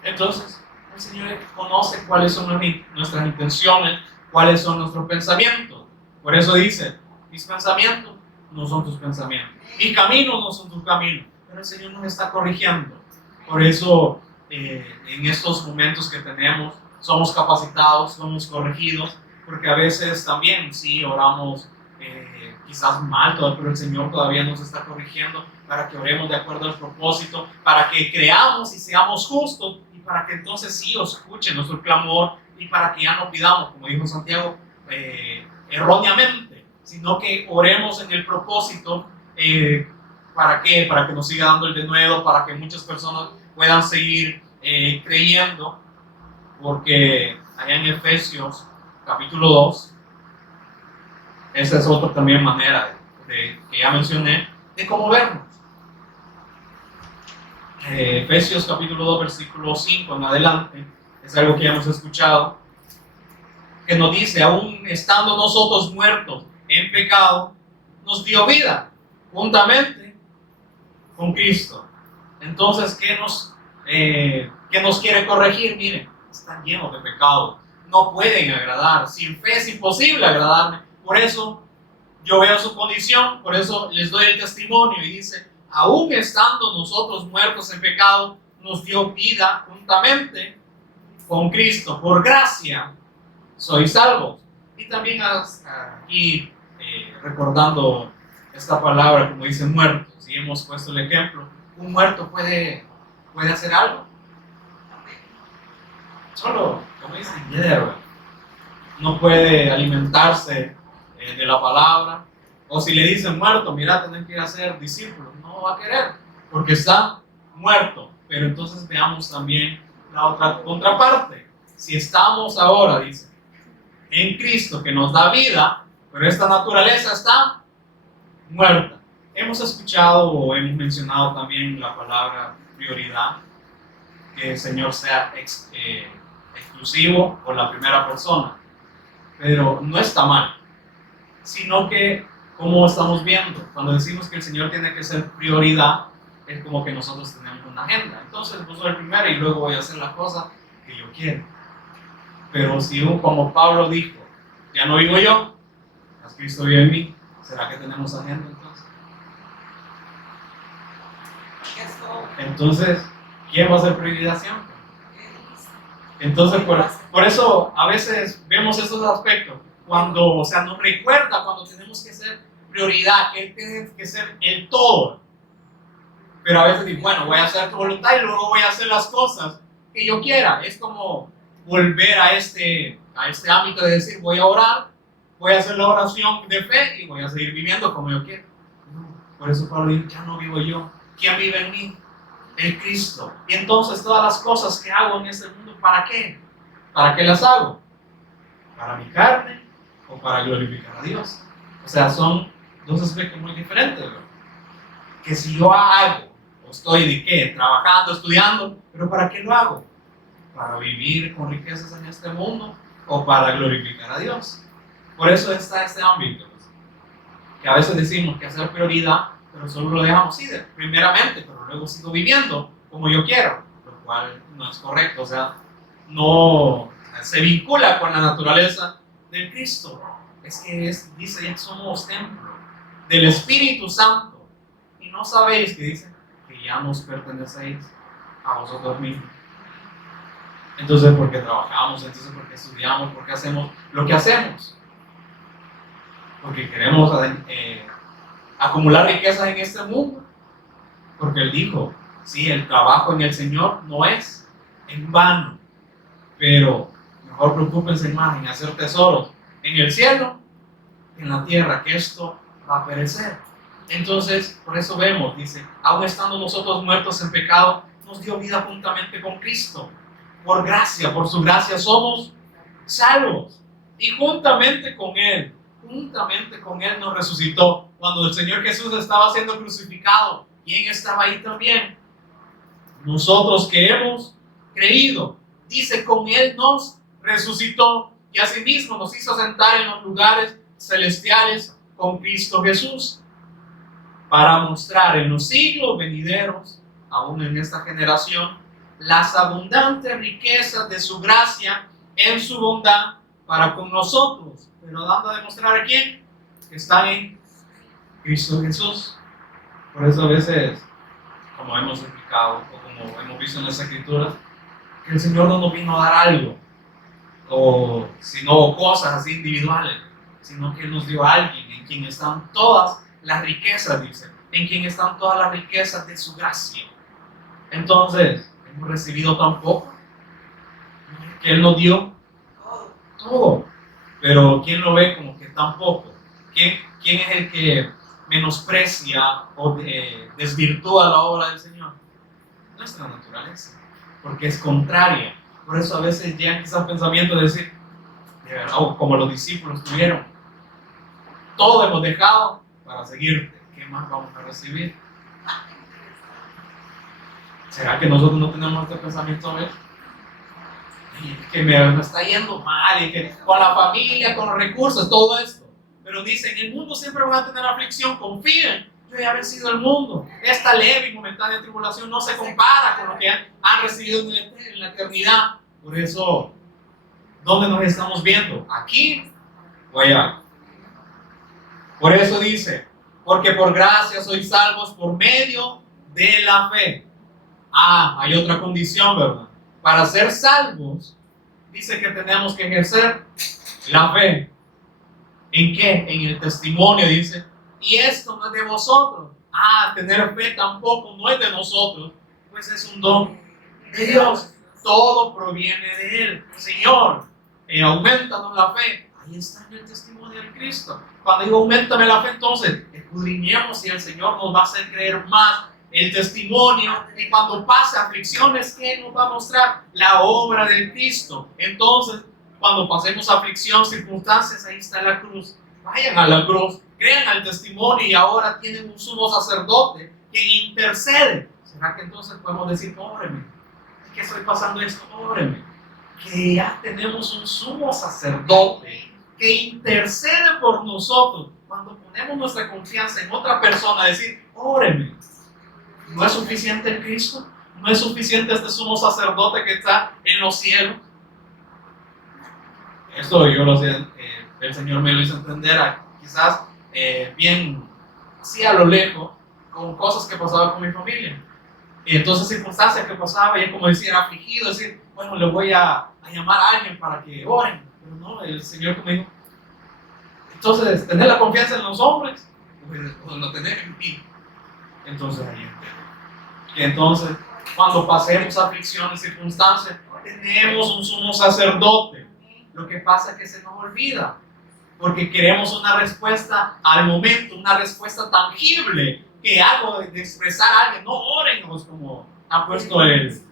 Entonces el Señor conoce cuáles son nuestras intenciones, cuáles son nuestros pensamientos. Por eso dice, mis pensamientos no son tus pensamientos, mis caminos no son tus caminos. Pero el Señor nos está corrigiendo. Por eso en estos momentos que tenemos somos capacitados, somos corregidos, porque a veces también sí oramos quizás mal, pero el Señor todavía nos está corrigiendo para que oremos de acuerdo al propósito, para que creamos y seamos justos, y para que entonces sí os escuche nuestro clamor, y para que ya no pidamos, como dijo Santiago, erróneamente, sino que oremos en el propósito. ¿Para qué? Para que nos siga dando el denuedo, para que muchas personas puedan seguir creyendo, porque allá en Efesios capítulo 2, esa es otra también manera que ya mencioné, de cómo vernos. Efesios capítulo 2, versículo 5 en adelante, es algo que ya hemos escuchado, que nos dice, aún estando nosotros muertos en pecado, nos dio vida juntamente con Cristo. Entonces, ¿qué nos quiere corregir? Miren, están llenos de pecado, no pueden agradar, sin fe es imposible agradarme. Por eso yo veo su condición, por eso les doy el testimonio, y dice, aún estando nosotros muertos en pecado, nos dio vida juntamente con Cristo. Por gracia sois salvos. Y también aquí recordando esta palabra, como dice muertos, y hemos puesto el ejemplo, un muerto puede hacer algo. Solo, como dice, hierba. No puede alimentarse de la palabra. O si le dicen muerto, mira, tenés que ir a ser discípulo, no va a querer, porque está muerto. Pero entonces veamos también la otra contraparte. Si estamos ahora, dice, en Cristo que nos da vida, pero esta naturaleza está muerta. Hemos escuchado o hemos mencionado también la palabra prioridad, que el Señor sea exclusivo o la primera persona, pero no está mal, sino que como estamos viendo, cuando decimos que el Señor tiene que ser prioridad, es como que nosotros tenemos una agenda. Entonces, yo soy el primero y luego voy a hacer la cosa que yo quiero. Pero si como Pablo dijo, ya no vivo yo, mas Cristo vive en mí, ¿será que tenemos agenda entonces? Entonces, ¿quién va a ser prioridad siempre? Entonces, por eso a veces vemos esos aspectos, cuando, o sea, nos recuerda cuando tenemos que ser prioridad, que Él tiene que ser el todo. Pero a veces digo, bueno, voy a hacer tu voluntad y luego voy a hacer las cosas que yo quiera. Es como volver a este ámbito de decir, voy a orar, voy a hacer la oración de fe y voy a seguir viviendo como yo quiero. No, por eso Pablo dice, ya no vivo yo. ¿Quién vive en mí? El Cristo. Y entonces todas las cosas que hago en este mundo, ¿para qué? ¿Para qué las hago? ¿Para mi carne o para glorificar a Dios? O sea, son dos aspectos muy diferentes, ¿no? Que si yo hago, o estoy de qué, trabajando, estudiando, pero ¿para qué lo hago? ¿Para vivir con riquezas en este mundo o para glorificar a Dios? Por eso está este ámbito, que a veces decimos que hacer prioridad, pero solo lo dejamos así, primeramente, pero luego sigo viviendo como yo quiero, lo cual no es correcto, o sea, no se vincula con la naturaleza del Cristo. Es que dice, ya somos templo del Espíritu Santo, y no sabéis que dice que ya nos pertenecéis a vosotros mismos. Entonces, ¿por qué trabajamos? Entonces, ¿por qué estudiamos? ¿Por qué hacemos lo que hacemos? Porque queremos acumular riquezas en este mundo. Porque Él dijo, sí, el trabajo en el Señor no es en vano, pero mejor preocúpense más en hacer tesoros en el cielo que en la tierra, que esto va a perecer. Entonces, por eso vemos, dice, aun estando nosotros muertos en pecado, nos dio vida juntamente con Cristo. Por gracia, por su gracia somos salvos. Y juntamente con Él nos resucitó. Cuando el Señor Jesús estaba siendo crucificado, ¿quién estaba ahí también? Nosotros que hemos creído. Dice, con Él nos resucitó y asimismo nos hizo sentar en los lugares celestiales con Cristo Jesús, para mostrar en los siglos venideros, aún en esta generación, las abundantes riquezas de su gracia en su bondad para con nosotros, pero dando a demostrar a quién, que están en Cristo Jesús. Por eso a veces, como hemos explicado o como hemos visto en las Escrituras, que el Señor no nos vino a dar algo, o sino cosas así individuales, sino que Él nos dio a alguien en quien están todas las riquezas, dice, en quien están todas las riquezas de su gracia. Entonces, hemos recibido tan poco, que Él nos dio todo, pero ¿quién lo ve como que tan poco? ¿Quién es el que menosprecia o desvirtúa la obra del Señor? Nuestra naturaleza, porque es contraria. Por eso a veces llegan quizás pensamientos de decir, de verdad, como los discípulos tuvieron, todo hemos dejado para seguirte, ¿qué más vamos a recibir? ¿Será que nosotros no tenemos este pensamiento a veces? Que me está yendo mal, y que con la familia, con los recursos, todo esto. Pero dicen, en el mundo siempre van a tener aflicción, confíen, yo ya he vencido el mundo. Esta leve y momentánea tribulación no se compara con lo que han recibido en la eternidad. Por eso, ¿dónde nos estamos viendo? ¿Aquí o allá? Por eso dice, porque por gracia sois salvos por medio de la fe. Hay otra condición, ¿verdad? Para ser salvos, dice que tenemos que ejercer la fe. ¿En qué? En el testimonio, dice. Y esto no es de vosotros. Tener fe tampoco no es de nosotros, pues es un don de Dios. Todo proviene de Él. Señor, aumentanos la fe. Ahí está en el testimonio de Cristo. Cuando digo aumentame la fe, entonces escudriñemos si el Señor nos va a hacer creer más el testimonio, y cuando pasa aflicciones, ¿qué nos va a mostrar? La obra del Cristo. Entonces, cuando pasemos aflicción, circunstancias, ahí está la cruz. Vayan a la cruz, crean al testimonio y ahora tienen un sumo sacerdote que intercede. ¿Será que entonces podemos decir, óbreme? ¿Es que estoy pasando esto? Óbreme. Que ya tenemos un sumo sacerdote que intercede por nosotros. Cuando ponemos nuestra confianza en otra persona, decir, óbreme. ¿No es suficiente el Cristo? ¿No es suficiente este sumo sacerdote que está en los cielos? Esto yo lo sé, el Señor me lo hizo entender, quizás bien así a lo lejos, con cosas que pasaban con mi familia. Y entonces circunstancias que pasaba, y como decía, era afligido, decir, bueno, le voy a llamar a alguien para que oren. Pero no, el Señor me dijo, entonces, tener la confianza en los hombres, o lo tener en mí. Entonces ahí entiendo. Que entonces, cuando pasemos aflicciones y circunstancias, tenemos un sumo sacerdote. Lo que pasa es que se nos olvida, porque queremos una respuesta al momento, una respuesta tangible, que algo de expresar a alguien. No oren, como ha puesto el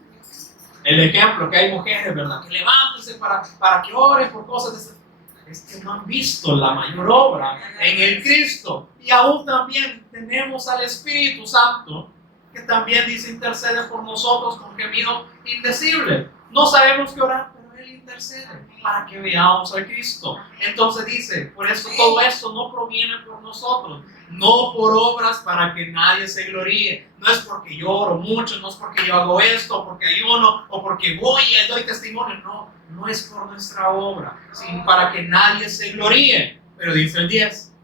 ejemplo, que hay mujeres, ¿verdad? Que levántense para que oren por cosas de ese. Es que no han visto la mayor obra en el Cristo. Y aún también tenemos al Espíritu Santo, que también dice intercede por nosotros con gemidos indecibles. No sabemos qué orar, pero Él intercede para que veamos a Cristo. Entonces dice, por eso todo esto no proviene por nosotros, no por obras para que nadie se gloríe. No es porque yo oro mucho, no es porque yo hago esto, porque ayuno, o porque voy y doy testimonio. No es por nuestra obra, sino para que nadie se gloríe. Pero dice el 10,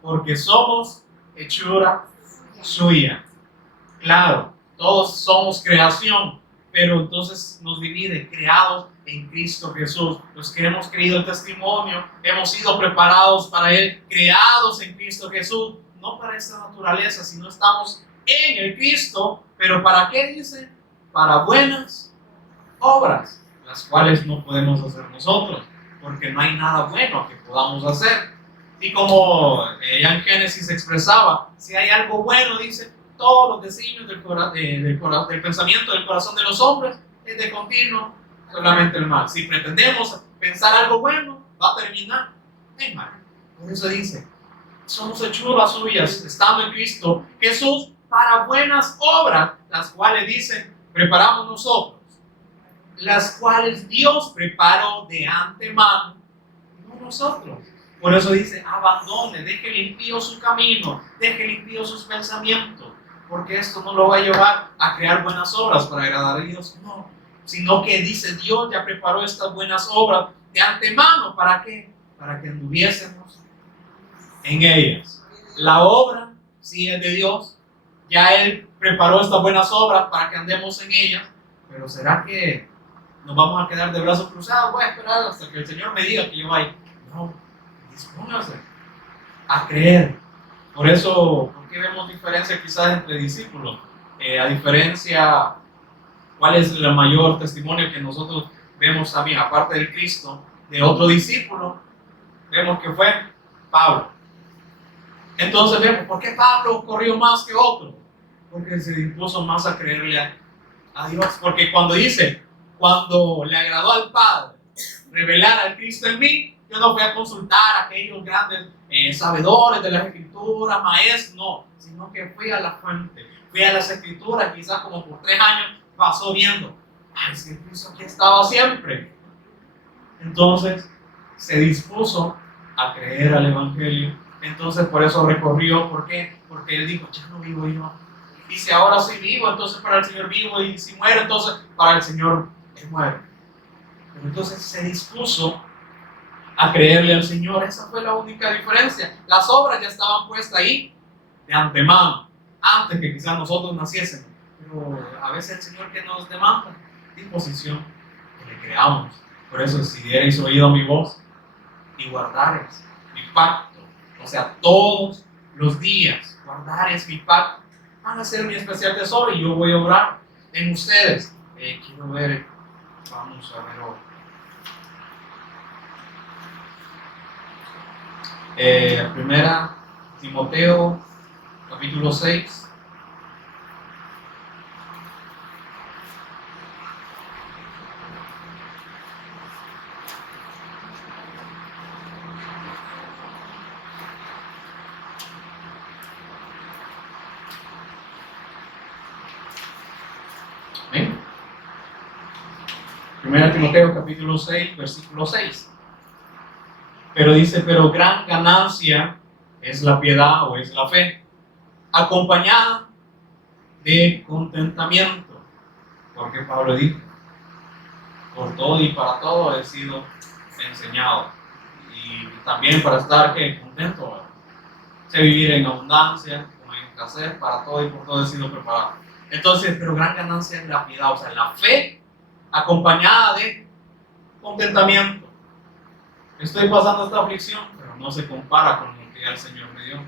porque somos hechura suya. Claro, todos somos creación, pero entonces nos divide, creados en Cristo Jesús. Los que hemos creído el testimonio, hemos sido preparados para Él, creados en Cristo Jesús, no para esta naturaleza, sino estamos en el Cristo. ¿Pero para qué dice? Para buenas obras, las cuales no podemos hacer nosotros, porque no hay nada bueno que podamos hacer. Y como ya en Génesis expresaba, si hay algo bueno, dice, todos los designios del pensamiento del corazón de los hombres es de continuo solamente el mal. Si pretendemos pensar algo bueno, va a terminar en mal. Por eso dice, somos hechuras suyas, estando en Cristo Jesús, para buenas obras, las cuales dicen, preparamos nosotros, las cuales Dios preparó de antemano, no nosotros. Por eso dice, abandone, deje limpio su camino, deje limpio sus pensamientos, porque esto no lo va a llevar a crear buenas obras para agradar a Dios, no, sino que dice, Dios ya preparó estas buenas obras de antemano. ¿Para qué? Para que anduviésemos en ellas. La obra sí es de Dios, ya Él preparó estas buenas obras para que andemos en ellas, pero ¿será que nos vamos a quedar de brazos cruzados? Voy a esperar hasta que el Señor me diga que yo vaya. No, dispóngase a creer. Por eso, ¿por qué vemos diferencia quizás entre discípulos? A diferencia, ¿cuál es el mayor testimonio que nosotros vemos también, aparte del Cristo, de otro discípulo? Vemos que fue Pablo. Entonces vemos, ¿por qué Pablo corrió más que otro? Porque se dispuso más a creerle a Dios. Porque cuando dice, cuando le agradó al Padre revelar al Cristo en mí, yo no fui a consultar a aquellos grandes sabedores de las Escrituras, maestros, no, sino que fui a la fuente, fui a las Escrituras, quizás como por 3 años pasó viendo, es que Cristo aquí estaba siempre. Entonces se dispuso a creer al Evangelio. Entonces por eso recorrió. ¿Por qué? Porque él dijo, ya no vivo yo. Y si ahora soy vivo, entonces para el Señor vivo, y si muero, entonces para el Señor él muere. Pero entonces se dispuso a creerle al Señor. Esa fue la única diferencia. Las obras ya estaban puestas ahí de antemano, antes que quizás nosotros naciésemos. Pero a veces el Señor que nos demanda disposición, que le creamos. Por eso, si diereis oído a mi voz y guardareis mi pacto, o sea, todos los días guardareis mi pacto, van a ser mi especial tesoro y yo voy a obrar en ustedes. Quiero ver, vamos a ver hoy. Primera Timoteo, capítulo 6. 1 Timoteo capítulo 6, versículo 6. Pero dice, pero gran ganancia es la piedad o es la fe, acompañada de contentamiento. Porque Pablo dijo, por todo y para todo he sido enseñado. Y también para estar contento, ¿verdad? Sé vivir en abundancia, como en escasez, para todo y por todo he sido preparado. Entonces, pero gran ganancia es la piedad, o sea, la fe acompañada de contentamiento. Estoy pasando esta aflicción, pero no se compara con lo que ya el Señor me dio,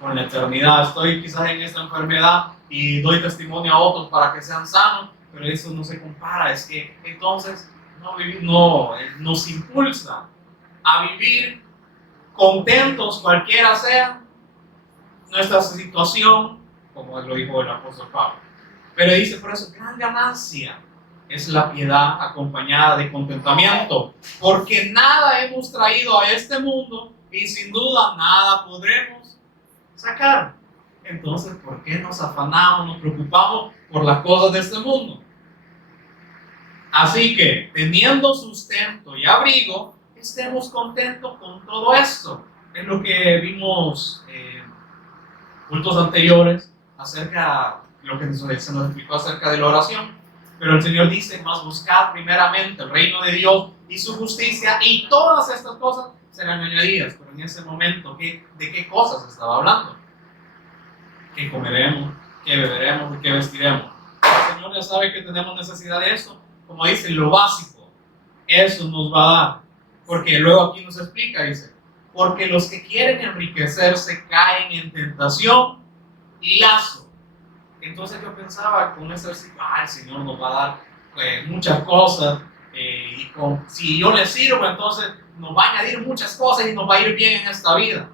con la eternidad. Estoy quizás en esta enfermedad y doy testimonio a otros para que sean sanos, pero eso no se compara. Es que entonces nos impulsa a vivir contentos, cualquiera sea nuestra situación, como lo dijo el apóstol Pablo. Pero dice, por eso, gran ganancia es la piedad acompañada de contentamiento, porque nada hemos traído a este mundo y sin duda nada podremos sacar. Entonces, ¿por qué nos afanamos, nos preocupamos por las cosas de este mundo? Así que, teniendo sustento y abrigo, estemos contentos con todo esto. Es lo que vimos cultos anteriores acerca de lo que se nos explicó acerca de la oración. Pero el Señor dice, más buscad primeramente el reino de Dios y su justicia, y todas estas cosas serán añadidas. Pero en ese momento, ¿de qué cosas estaba hablando? ¿Qué comeremos? ¿Qué beberemos? ¿De qué vestiremos? El Señor ya sabe que tenemos necesidad de eso. Como dice, lo básico, eso nos va a dar. Porque luego aquí nos explica, dice, porque los que quieren enriquecerse caen en tentación y lazo. Entonces yo pensaba con ese versículo, el Señor nos va a dar muchas cosas, y si yo le sirvo, entonces nos va a añadir muchas cosas y nos va a ir bien en esta vida.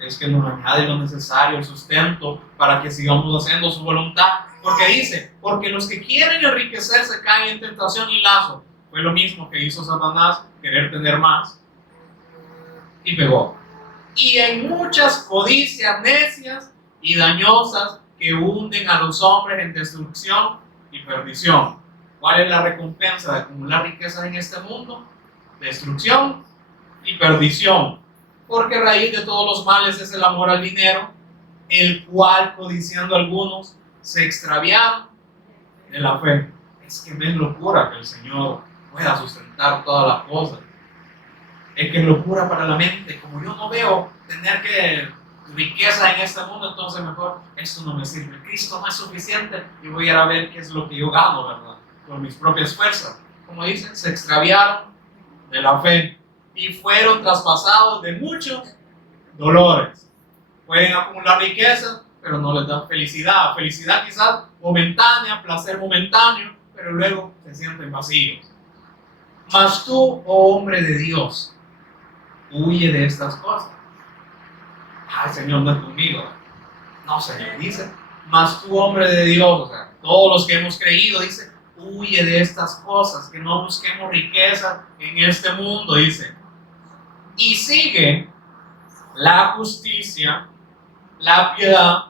Es que nos añade lo necesario, el sustento, para que sigamos haciendo su voluntad. Porque dice, porque los que quieren enriquecerse caen en tentación y lazo. Fue lo mismo que hizo Satanás, querer tener más, y pegó. Y en muchas codicias necias y dañosas que hunden a los hombres en destrucción y perdición. ¿Cuál es la recompensa de acumular riquezas en este mundo? Destrucción y perdición. Porque raíz de todos los males es el amor al dinero, el cual, codiciando algunos, se extraviaron de la fe. Es que me es locura que el Señor pueda sustentar todas las cosas. Es que es locura para la mente. Como yo no veo tener riqueza en este mundo, entonces mejor esto no me sirve. Cristo no es suficiente y voy a ir a ver qué es lo que yo gano, ¿verdad? Por mis propias fuerzas. Como dicen, se extraviaron de la fe y fueron traspasados de muchos dolores. Pueden acumular riqueza, pero no les da felicidad. Felicidad quizás momentánea, placer momentáneo, pero luego se sienten vacíos. Mas tú, oh hombre de Dios, huye de estas cosas. Señor, no es conmigo. No, Señor, dice, mas tú, hombre de Dios, o sea, todos los que hemos creído, dice, huye de estas cosas, que no busquemos riqueza en este mundo, dice. Y sigue la justicia, la piedad,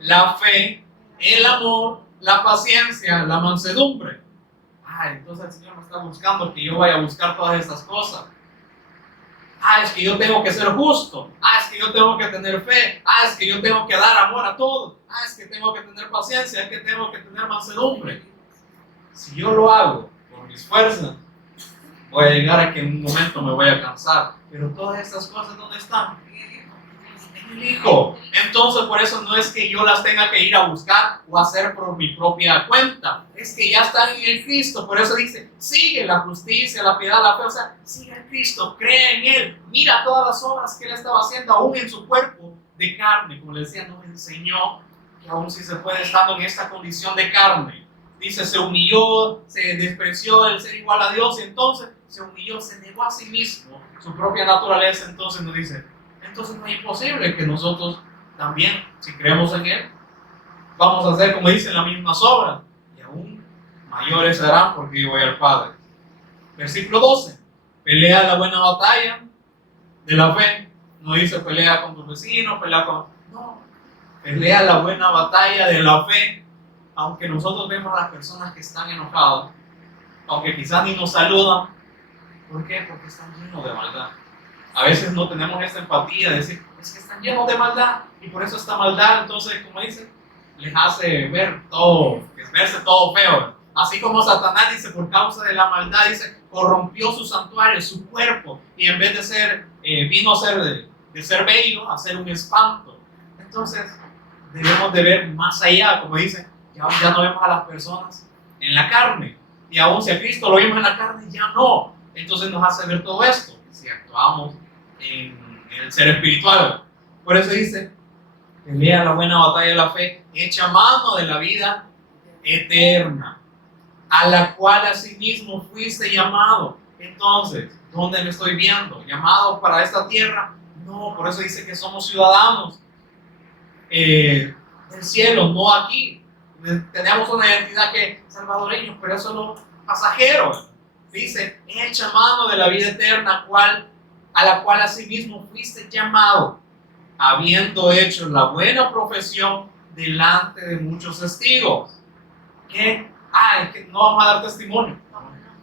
la fe, el amor, la paciencia, la mansedumbre. Entonces el Señor me está buscando que yo vaya a buscar todas estas cosas. Es que yo tengo que ser justo. Es que yo tengo que tener fe. Es que yo tengo que dar amor a todos. Es que tengo que tener paciencia. Es que tengo que tener mansedumbre. Si yo lo hago por mis fuerzas, voy a llegar a que en un momento me voy a cansar. Pero todas estas cosas, ¿dónde están? En el Hijo. Entonces, por eso no es que yo las tenga que ir a buscar o hacer por mi propia cuenta. Es que ya están en el Cristo. Por eso dice, sigue la justicia, la piedad, la fe. O sea, sigue el Cristo, cree en Él. Mira todas las obras que Él estaba haciendo aún en su cuerpo de carne. Como le decía, nos enseñó que aún si se puede estando en esta condición de carne. Dice, se humilló, se despreció el ser igual a Dios. Y entonces se humilló, se negó a sí mismo, su propia naturaleza. Entonces nos dice, entonces no es imposible que nosotros también, si creemos en Él, vamos a hacer, como dicen, las mismas obras, y aún mayores serán porque yo voy al Padre. Versículo 12, pelea la buena batalla de la fe. No dice pelea con tus vecinos, pelea con... No, pelea la buena batalla de la fe. Aunque nosotros vemos a las personas que están enojadas, aunque quizás ni nos saludan. ¿Por qué? Porque están llenos de maldad. A veces no tenemos esta empatía de decir, es que están llenos de maldad y por eso esta maldad, entonces, como dice, les hace ver todo, verse todo feo. Así como Satanás dice, por causa de la maldad, dice, corrompió su santuario, su cuerpo, y en vez de ser, vino a ser de ser bello, a ser un espanto. Entonces, debemos de ver más allá, como dice, ya no vemos a las personas en la carne, y aún si a Cristo lo vimos en la carne, ya no. Entonces nos hace ver todo esto, si actuamos en el ser espiritual. Por eso dice, pelea la buena batalla de la fe, echa mano de la vida eterna, a la cual asimismo fuiste llamado. Entonces, ¿dónde me estoy viendo? ¿Llamado para esta tierra? No, por eso dice que somos ciudadanos del cielo, no aquí. Tenemos una identidad que salvadoreños, pero eso no pasajero. Dice, echa mano de la vida eterna, a la cual asimismo fuiste llamado, habiendo hecho la buena profesión delante de muchos testigos. ¿Qué? Es que no vamos a dar testimonio.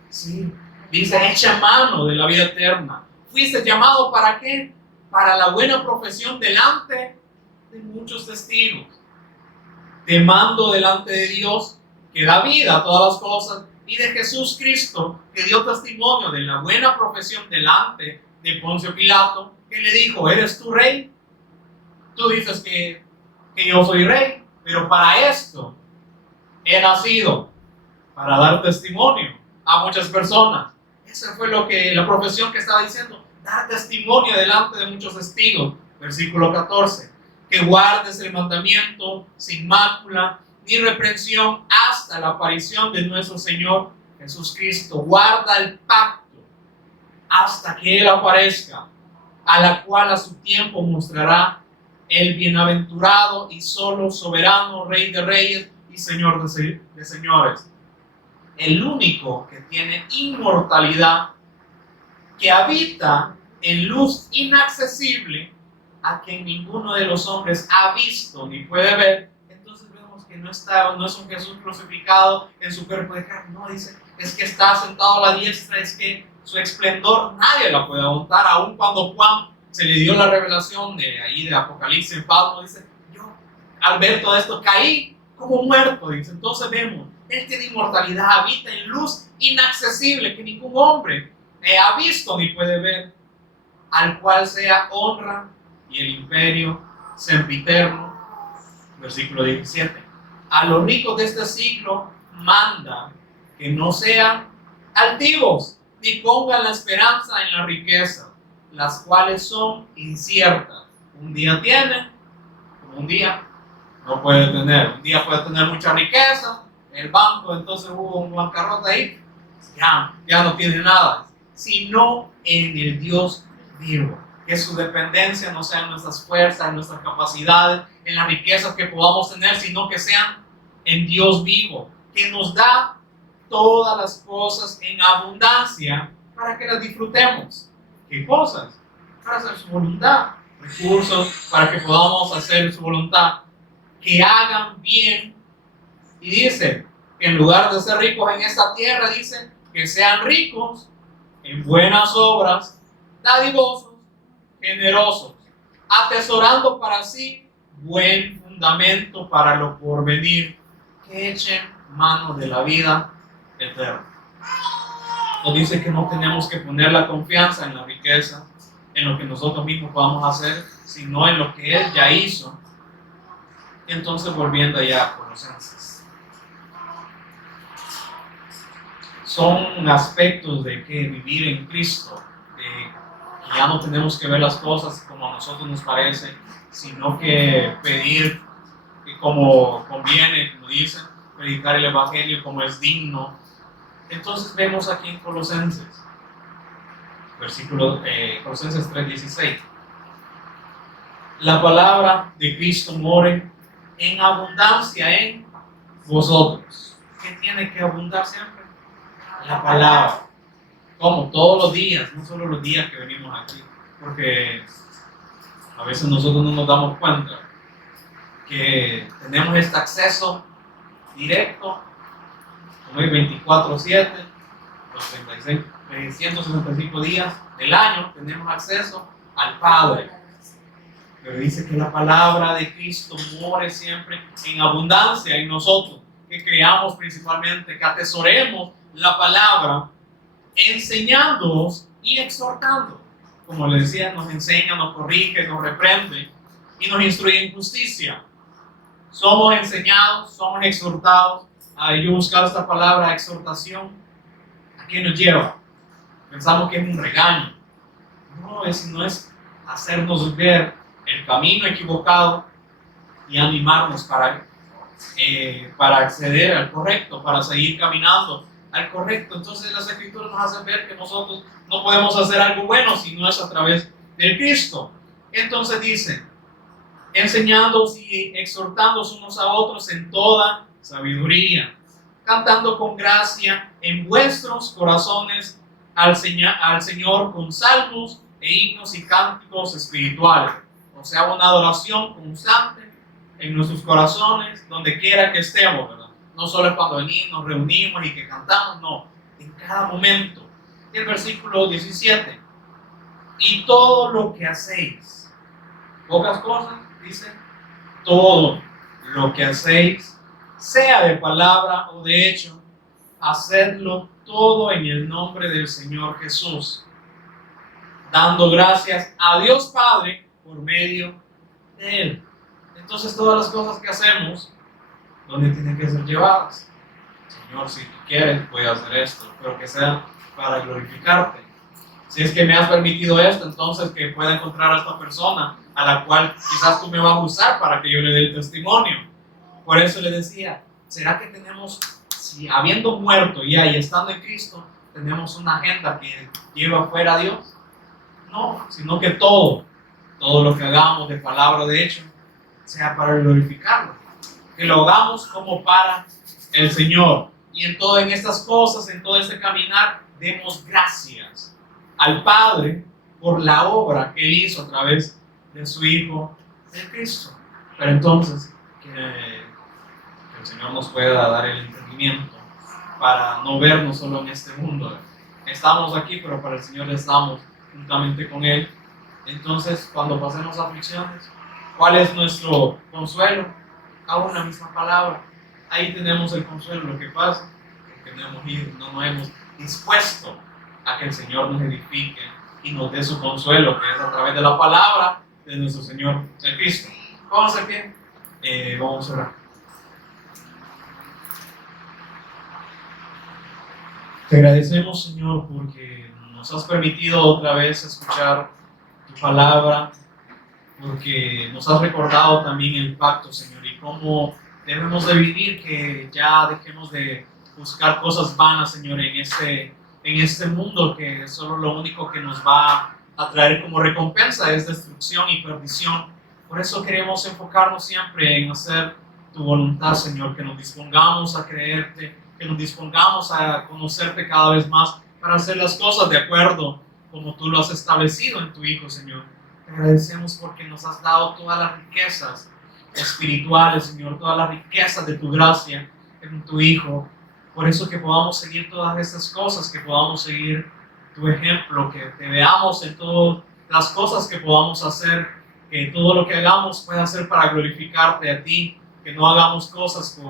Sí. Dice, echa mano de la vida eterna. ¿Fuiste llamado para qué? Para la buena profesión delante de muchos testigos. Te mando delante de Dios, que da vida a todas las cosas, y de Jesús Cristo, que dio testimonio de la buena profesión delante de Poncio Pilato, que le dijo, ¿eres tú rey? Tú dices que yo soy rey, pero para esto he nacido, para dar testimonio a muchas personas. Esa fue la profesión que estaba diciendo, dar testimonio delante de muchos testigos. Versículo 14, que guardes el mandamiento sin mácula ni reprensión hasta la aparición de nuestro Señor Jesús Cristo. Guarda el pacto hasta que Él aparezca, a la cual a su tiempo mostrará el bienaventurado y solo soberano Rey de Reyes y Señor de señores, el único que tiene inmortalidad, que habita en luz inaccesible, a quien ninguno de los hombres ha visto ni puede ver. Entonces vemos que no es un Jesús crucificado en su cuerpo de carne, no, dice, es que está sentado a la diestra, es que su esplendor nadie la puede aguantar. Aun cuando Juan se le dio la revelación de Apocalipsis en Patmos, dice, yo al ver todo esto caí como muerto, dice. Entonces vemos, Él tiene inmortalidad, habita en luz inaccesible que ningún hombre ha visto ni puede ver, al cual sea honra y el imperio sempiterno. Versículo 17, a los ricos de este siglo manda que no sean altivos ni pongan la esperanza en la riqueza, las cuales son inciertas. Un día tiene, un día no puede tener. Un día puede tener mucha riqueza, el banco, entonces hubo un bancarrota ahí, ya no tiene nada, sino en el Dios vivo. Que su dependencia no sea en nuestras fuerzas, en nuestras capacidades, en las riquezas que podamos tener, sino que sean en Dios vivo, que nos da todas las cosas en abundancia para que las disfrutemos. ¿Qué cosas? Para hacer su voluntad. Recursos para que podamos hacer su voluntad. Que hagan bien. Y dice que en lugar de ser ricos en esta tierra, dice que sean ricos en buenas obras, dadivosos, generosos, atesorando para sí buen fundamento para lo porvenir, que echen mano de la vida eterna. Nos dice que no tenemos que poner la confianza en la riqueza, en lo que nosotros mismos podamos hacer, sino en lo que Él ya hizo. Entonces, volviendo allá a Colosenses, son aspectos de que vivir en Cristo, de que ya no tenemos que ver las cosas como a nosotros nos parece, sino que pedir que como conviene, como dicen, predicar el Evangelio como es digno. Entonces vemos aquí en Colosenses, Colosenses 3:16, la palabra de Cristo more en abundancia en vosotros. ¿Qué tiene que abundar siempre? La palabra. Como todos los días, no solo los días que venimos aquí, porque a veces nosotros no nos damos cuenta que tenemos este acceso directo, como es 24/7, los 365 días del año tenemos acceso al Padre. Pero dice que la palabra de Cristo more siempre en abundancia en nosotros, que creamos principalmente, que atesoremos la palabra, enseñándonos y exhortando. Como le decía, nos enseña, nos corrige, nos reprende y nos instruye en justicia. Somos enseñados, somos exhortados. Yo buscar esta palabra exhortación, ¿a qué nos lleva? Pensamos que es un regaño. No es hacernos ver el camino equivocado y animarnos para acceder al correcto, para seguir caminando al correcto. Entonces las Escrituras nos hacen ver que nosotros no podemos hacer algo bueno si no es a través del Cristo. Entonces dice, enseñándoos y exhortándoos unos a otros en toda sabiduría, cantando con gracia en vuestros corazones al Señor con salmos e himnos y cánticos espirituales. O sea, una adoración constante en nuestros corazones, donde quiera que estemos, ¿verdad? No solo cuando venimos, nos reunimos y que cantamos, no, en cada momento. El versículo 17, y todo lo que hacéis, pocas cosas, dice, todo lo que hacéis, sea de palabra o de hecho, hacedlo todo en el nombre del Señor Jesús, dando gracias a Dios Padre por medio de Él. Entonces todas las cosas que hacemos, ¿dónde tienen que ser llevadas? Señor, si tú quieres, voy a hacer esto, pero que sea para glorificarte. Si es que me has permitido esto, entonces que pueda encontrar a esta persona a la cual quizás tú me vas a usar para que yo le dé el testimonio. Por eso le decía, ¿será que tenemos, si habiendo muerto ya y estando en Cristo, tenemos una agenda que lleva fuera a Dios? No, sino que todo lo que hagamos de palabra de hecho, sea para glorificarlo. Que lo hagamos como para el Señor. Y en estas cosas, en todo este caminar, demos gracias al Padre por la obra que Él hizo a través de su Hijo, de Cristo. Pero entonces, que el Señor nos pueda dar el entendimiento para no vernos solo en este mundo. Estamos aquí, pero para el Señor estamos juntamente con Él. Entonces, cuando pasemos aflicciones, ¿cuál es nuestro consuelo? Aún la misma palabra. Ahí tenemos el consuelo. Lo que pasa es que no nos hemos dispuesto a que el Señor nos edifique y nos dé su consuelo, que es a través de la palabra de nuestro Señor Cristo. Vamos a pie. Vamos a orar. Te agradecemos, Señor, porque nos has permitido otra vez escuchar tu palabra, porque nos has recordado también el pacto, Señor, y cómo debemos de vivir, que ya dejemos de buscar cosas vanas, Señor, en este mundo, que solo lo único que nos va a traer como recompensa es destrucción y perdición. Por eso queremos enfocarnos siempre en hacer tu voluntad, Señor, que nos dispongamos a creerte, que nos dispongamos a conocerte cada vez más para hacer las cosas de acuerdo como tú lo has establecido en tu Hijo, Señor. Te agradecemos porque nos has dado todas las riquezas espirituales, Señor, todas las riquezas de tu gracia en tu Hijo. Por eso que podamos seguir todas estas cosas, que podamos seguir tu ejemplo, que te veamos en todas las cosas que podamos hacer, que todo lo que hagamos pueda ser para glorificarte a ti, que no hagamos cosas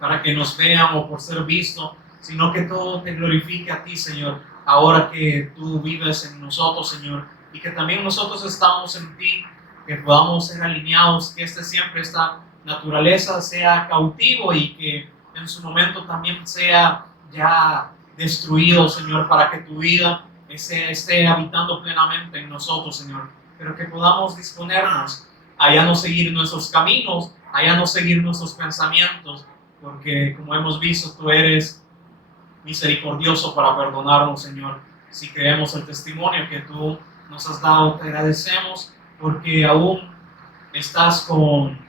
para que nos vean o por ser visto, sino que todo te glorifique a ti, Señor, ahora que tú vives en nosotros, Señor, y que también nosotros estamos en ti, que podamos ser alineados, que esta naturaleza sea cautivo y que en su momento también sea ya destruido, Señor, para que tu vida esté habitando plenamente en nosotros, Señor, pero que podamos disponernos a ya no seguir nuestros caminos, a ya no seguir nuestros pensamientos, porque como hemos visto, tú eres misericordioso para perdonarnos, Señor. Si creemos el testimonio que tú nos has dado, te agradecemos porque aún estás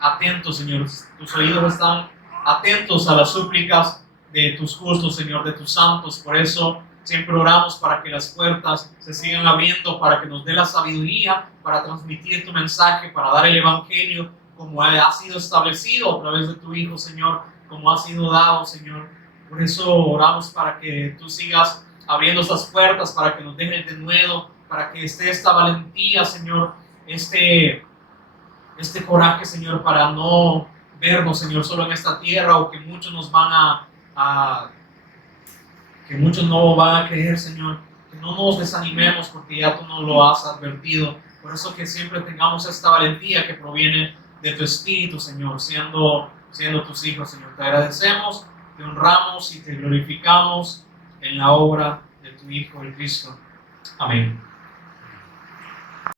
atentos, Señor. Tus oídos están atentos a las súplicas de tus justos, Señor, de tus santos. Por eso siempre oramos para que las puertas se sigan abriendo, para que nos dé la sabiduría para transmitir tu mensaje, para dar el evangelio como ha sido establecido a través de tu Hijo, Señor, como ha sido dado, Señor. Por eso oramos para que tú sigas abriendo estas puertas, para que nos dejes de nuevo, para que esté esta valentía, Señor, este coraje, Señor, para no vernos, Señor, solo en esta tierra, o que muchos nos van que muchos no van a creer, Señor. Que no nos desanimemos porque ya tú nos lo has advertido. Por eso que siempre tengamos esta valentía que proviene de tu Espíritu, Señor, siendo tus hijos, Señor. Te agradecemos, te honramos y te glorificamos en la obra de tu Hijo, el Cristo. Amén.